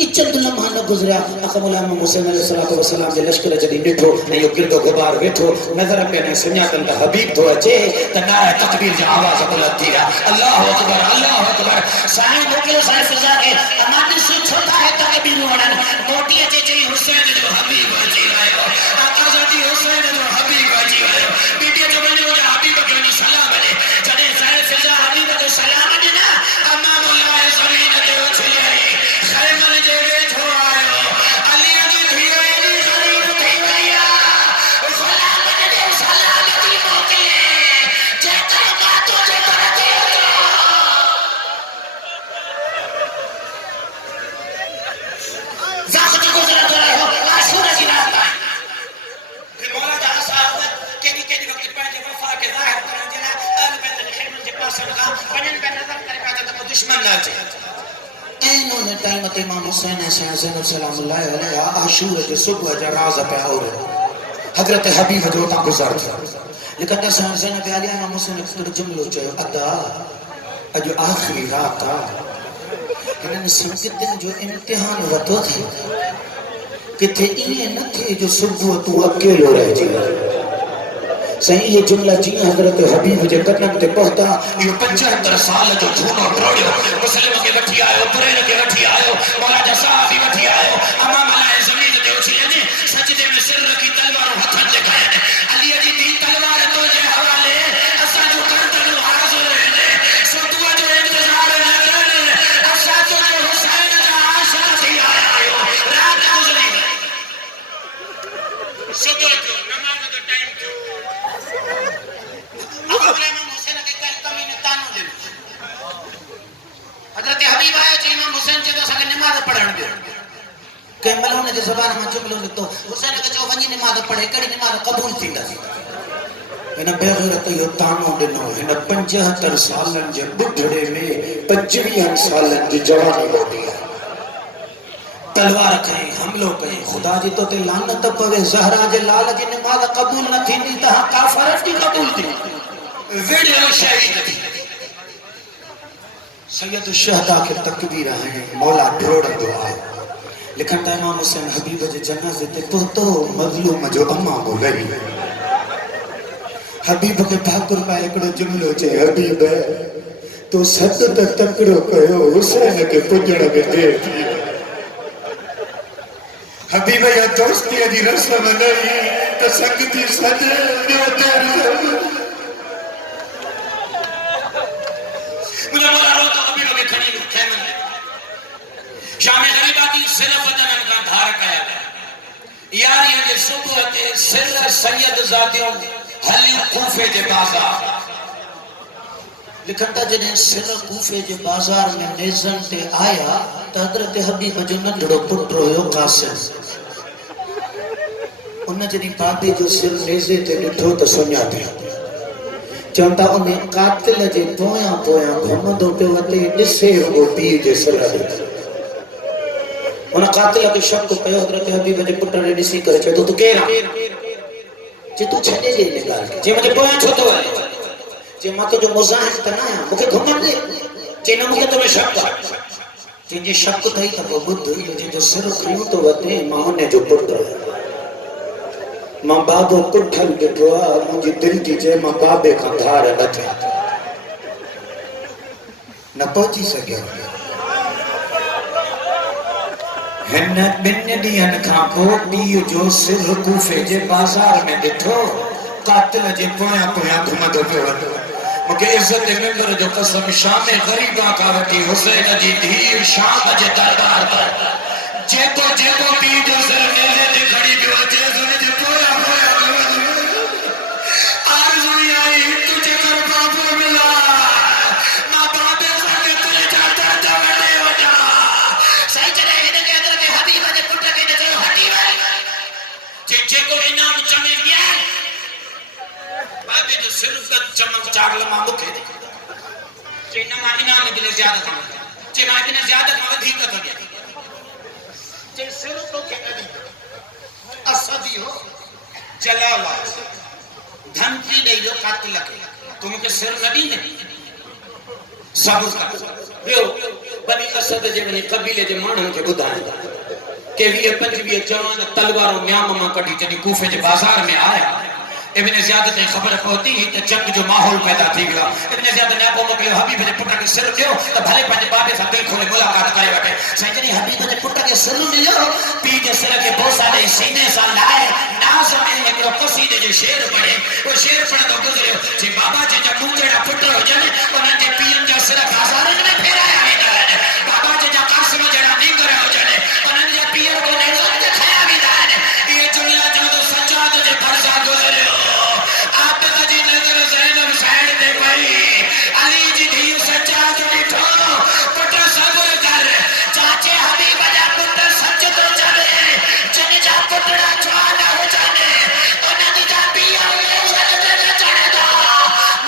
इज्जत लम्हा न गुजरिया अकमला हुसैन अलैहि वसल्लम जे लश्कर जॾहिं ॾिठो ऐं इहो गिरदो गुबार वेठो नज़र पे ने सुञातन त हबीब थो अचे त नारा तकबीर जा आवाज़ बुलंद थी विया अल्लाहु अकबर साईं मोकिलियो साईं फिज़ा खे अमां ॾिस छो था हे तकबीर वणन मोटी अचे चई हुसैन जो हबीब अची वियो आका ज़ाती हुसैन जो हबीब अची वियो बीबी जो वञो हबीब खे वञी सलाम ॾे जॾहिं साईं फिज़ा हबीब खे सलाम ॾिना अमां मोला ज़मीन ते उछली आई ख़ैमन जे वेठो आयो अली जी थी वई ग़रीब थी वई ग़ुलाम खे सलामती मोकिले जेकर मातो जे दर ते वक्त गुज़रंदो रहियो आसूर जी रात आहे फिर मौला जा साहब केॾी वक्त पंहिंजे वफ़ा खे ज़ाहिर करण जे लाइ अहल बैत जे ख़ैमन जे पासे खां वञनि पिया नज़र करे पिया त को दुश्मन न अचे इन्होंने टाइम ते इमाम हुसैन ज़ैनब सलाम अलैहा आशूर जे सुबह जा राज़ पिया और हज़रत हबीब जो उतां गुज़र थियो लेकिन असां ज़ैनब आलिया इमाम हुसैन खे जुमलो चयो अदा अॼु आख़िरी रात आहे हिननि संगतनि जो इम्तिहान वधो थिए किथे ईअं न थिए जो सुबुह तूं अकेलो रहिजी सही ये जुमला जी हज़रत हबीब जे कदम ते पहुता यो 75 साल जो झूनो टोड़ियो मुस्लिम के वठी आयो पुरैन के वठी आयो मौला जा साहब वठी आयो अमा मलाए जमीन ते उछले ने सजदे में सिर रखी तलवार हथन ते खाए अली जी दी तलवार तो जे हवाले असा जो गर्दन हाजिर है सुबह जो इंतजार न कर असा तो जो हुसैन का आशा थी आयो रात गुजरी सुबह जो नमाज का टाइम जो हज़रत हबीब आयो चई के मलून जे ज़बान में जुमलो निकतो हुसैन के चो वनी नमाज पढ़े कड़ी नमाज कबूल थींदा इन बेगैरत यो तानो दिनो इन 75 सालन जे बुढ़ड़े में 25 सालन जी जवानी होती है तलवार खई हमलो कई खुदा जी तो ते लानत पवे ज़हरा जे लाल जी नमाज कबूल न थींदी त काफर की कबूल थी वीडियो शहीद थी सैयद शुहदा के तकबीर है मौला ढोड़ दुआ लिखन ता इमाम हुसैन हबीब जे जनाजे ते पहुतो मजलूम जो अम्मा बोलई हबीब के ठाकुर का एकड़ो जुमलो चे हबीब तो सत तकड़ो कयो हुसैन के पुजण में देर थी हबीब या दोस्ती जी रस्म नहीं तो संगति सज दियो तेरे मुझे बोला रो तो हबीब के खड़ी खैमन शाम गरीबा की सिर्फ बदन का धार काया यार ये जे सुबह ते सिर सैयद जादियों हली कूफे जे बाजार लिखता जने सिर कूफे जे बाजार में नेज़न ते आया त हज़रत हबीब जो नंढड़ो पुट हुयो कासिम उन जनी बाबे जो सिर नेज़े ते ॾिठो त सुञा थी चवंदा उन कातिल जे पोयां पोयां घुमंदो पियो वते ॾिसे रुगो पीउ जे सिर ॾे उन कातिल खे शक पियो हज़रत हबीब जे पुट ॾे ॾिसी करे चयो तूं केरु आहे जे तूं छॾे ॾे इन ॻाल्हि खे जे मुंहिंजे पोयां छो थो हले जे मां तुंहिंजो मुज़ाहिर त न आहियां मूंखे घुमण ॾे जे न मूंखे तुंहिंजो शक आहे जंहिंजे शक अथई त पोइ ॿुध जंहिंजो सिर खयूं थो वते मां हुन जो पुटु आहियां मां बाबो कुठल ॾिठो आहे मुंहिंजी दिलि थी चए मां बाबे खां धार न थियां न पहुची सघियो हिन 2 ॾींहंनि खां पोइ पीउ जो सिर कूफे जे बाज़ार में ॾिठो कातिल जे पोयां पोयां घुमंदो पियो वञे मूंखे इज़त मिंबर जो कसम शाम ग़रीबा खां वठी हुसैन जी धीउ शाम जे दरबार पर जेको जेको पीउ जो सिर नेज़े ते खड़ी पियो अचे हुन जे पोयां पोयां आरज़ू आई तुझे कर बाबू मिला मां बाबे सां तुझे जाता जा वने वजा सही चले हिन के अंदर के हबीब जे पुट खे चयो हटी वई जेको इनाम चमे गया बाबे जो सिर का चमक चागल मां मुखे जे न मां इनाम दिले ज्यादा था जे मां इने ज्यादा का अधिक था गया जे सिर तो के दी असदी हो जलाला धमकी दे जो कातिल के तुम के सिर न दी सब्र कर यो बनी असद जे बनी कबीले जे मानन के बुधाए के 20-25 जवान तलवारों म्याम मां कढी जदी कूफे जे बाजार में आया इब्न ज़ियाद ते खबर पहुती त जंग जो माहौल पैदा थी गया इब्न ज़ियाद ने आपको मोकलियो हबीब जे पुट के सिर दियो त भले पंहिंजे बाबे सां दिल खोले मुलाकात करे वठे साईं जने हबीब जे पुट के सिर मिलियो पी जे सिर के बोसा दे सीने सां लाए नाज़ में हिकड़ो क़सीदे जो शेर पढ़े वो शेर पढ़ंदो गुज़रियो जे बाबा जे जा मूंझड़ा पुट हुजन उन्हनि जे पीअनि जा सिर बाज़ारनि में फेराया वेंदा आहिनि बाबा जे जा कासिम जहिड़ा नींगर हुजन उन्हनि जे पीअनि को नेज़न ते खया वेंदा आहिनि इहे जुमला चवंदो सजाद जे भरसा गुज़रियो अली जी धीउ सजाद ॾिठो पुट सब्र कर चाचे हबीब जा पुट सच तो चवे जिन जा पुटड़ा जवान हुजनि उन्हनि जा पीउ नेज़न ते न चढ़ंदा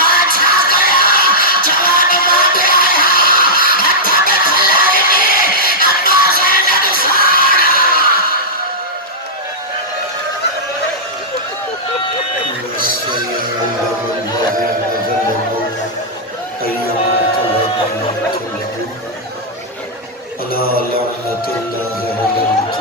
मां छा कया जवान बाबे आया हथ में खलाइनी अम्मा ज़ैनब सारा अला लअनतुल्लाहि अलैहि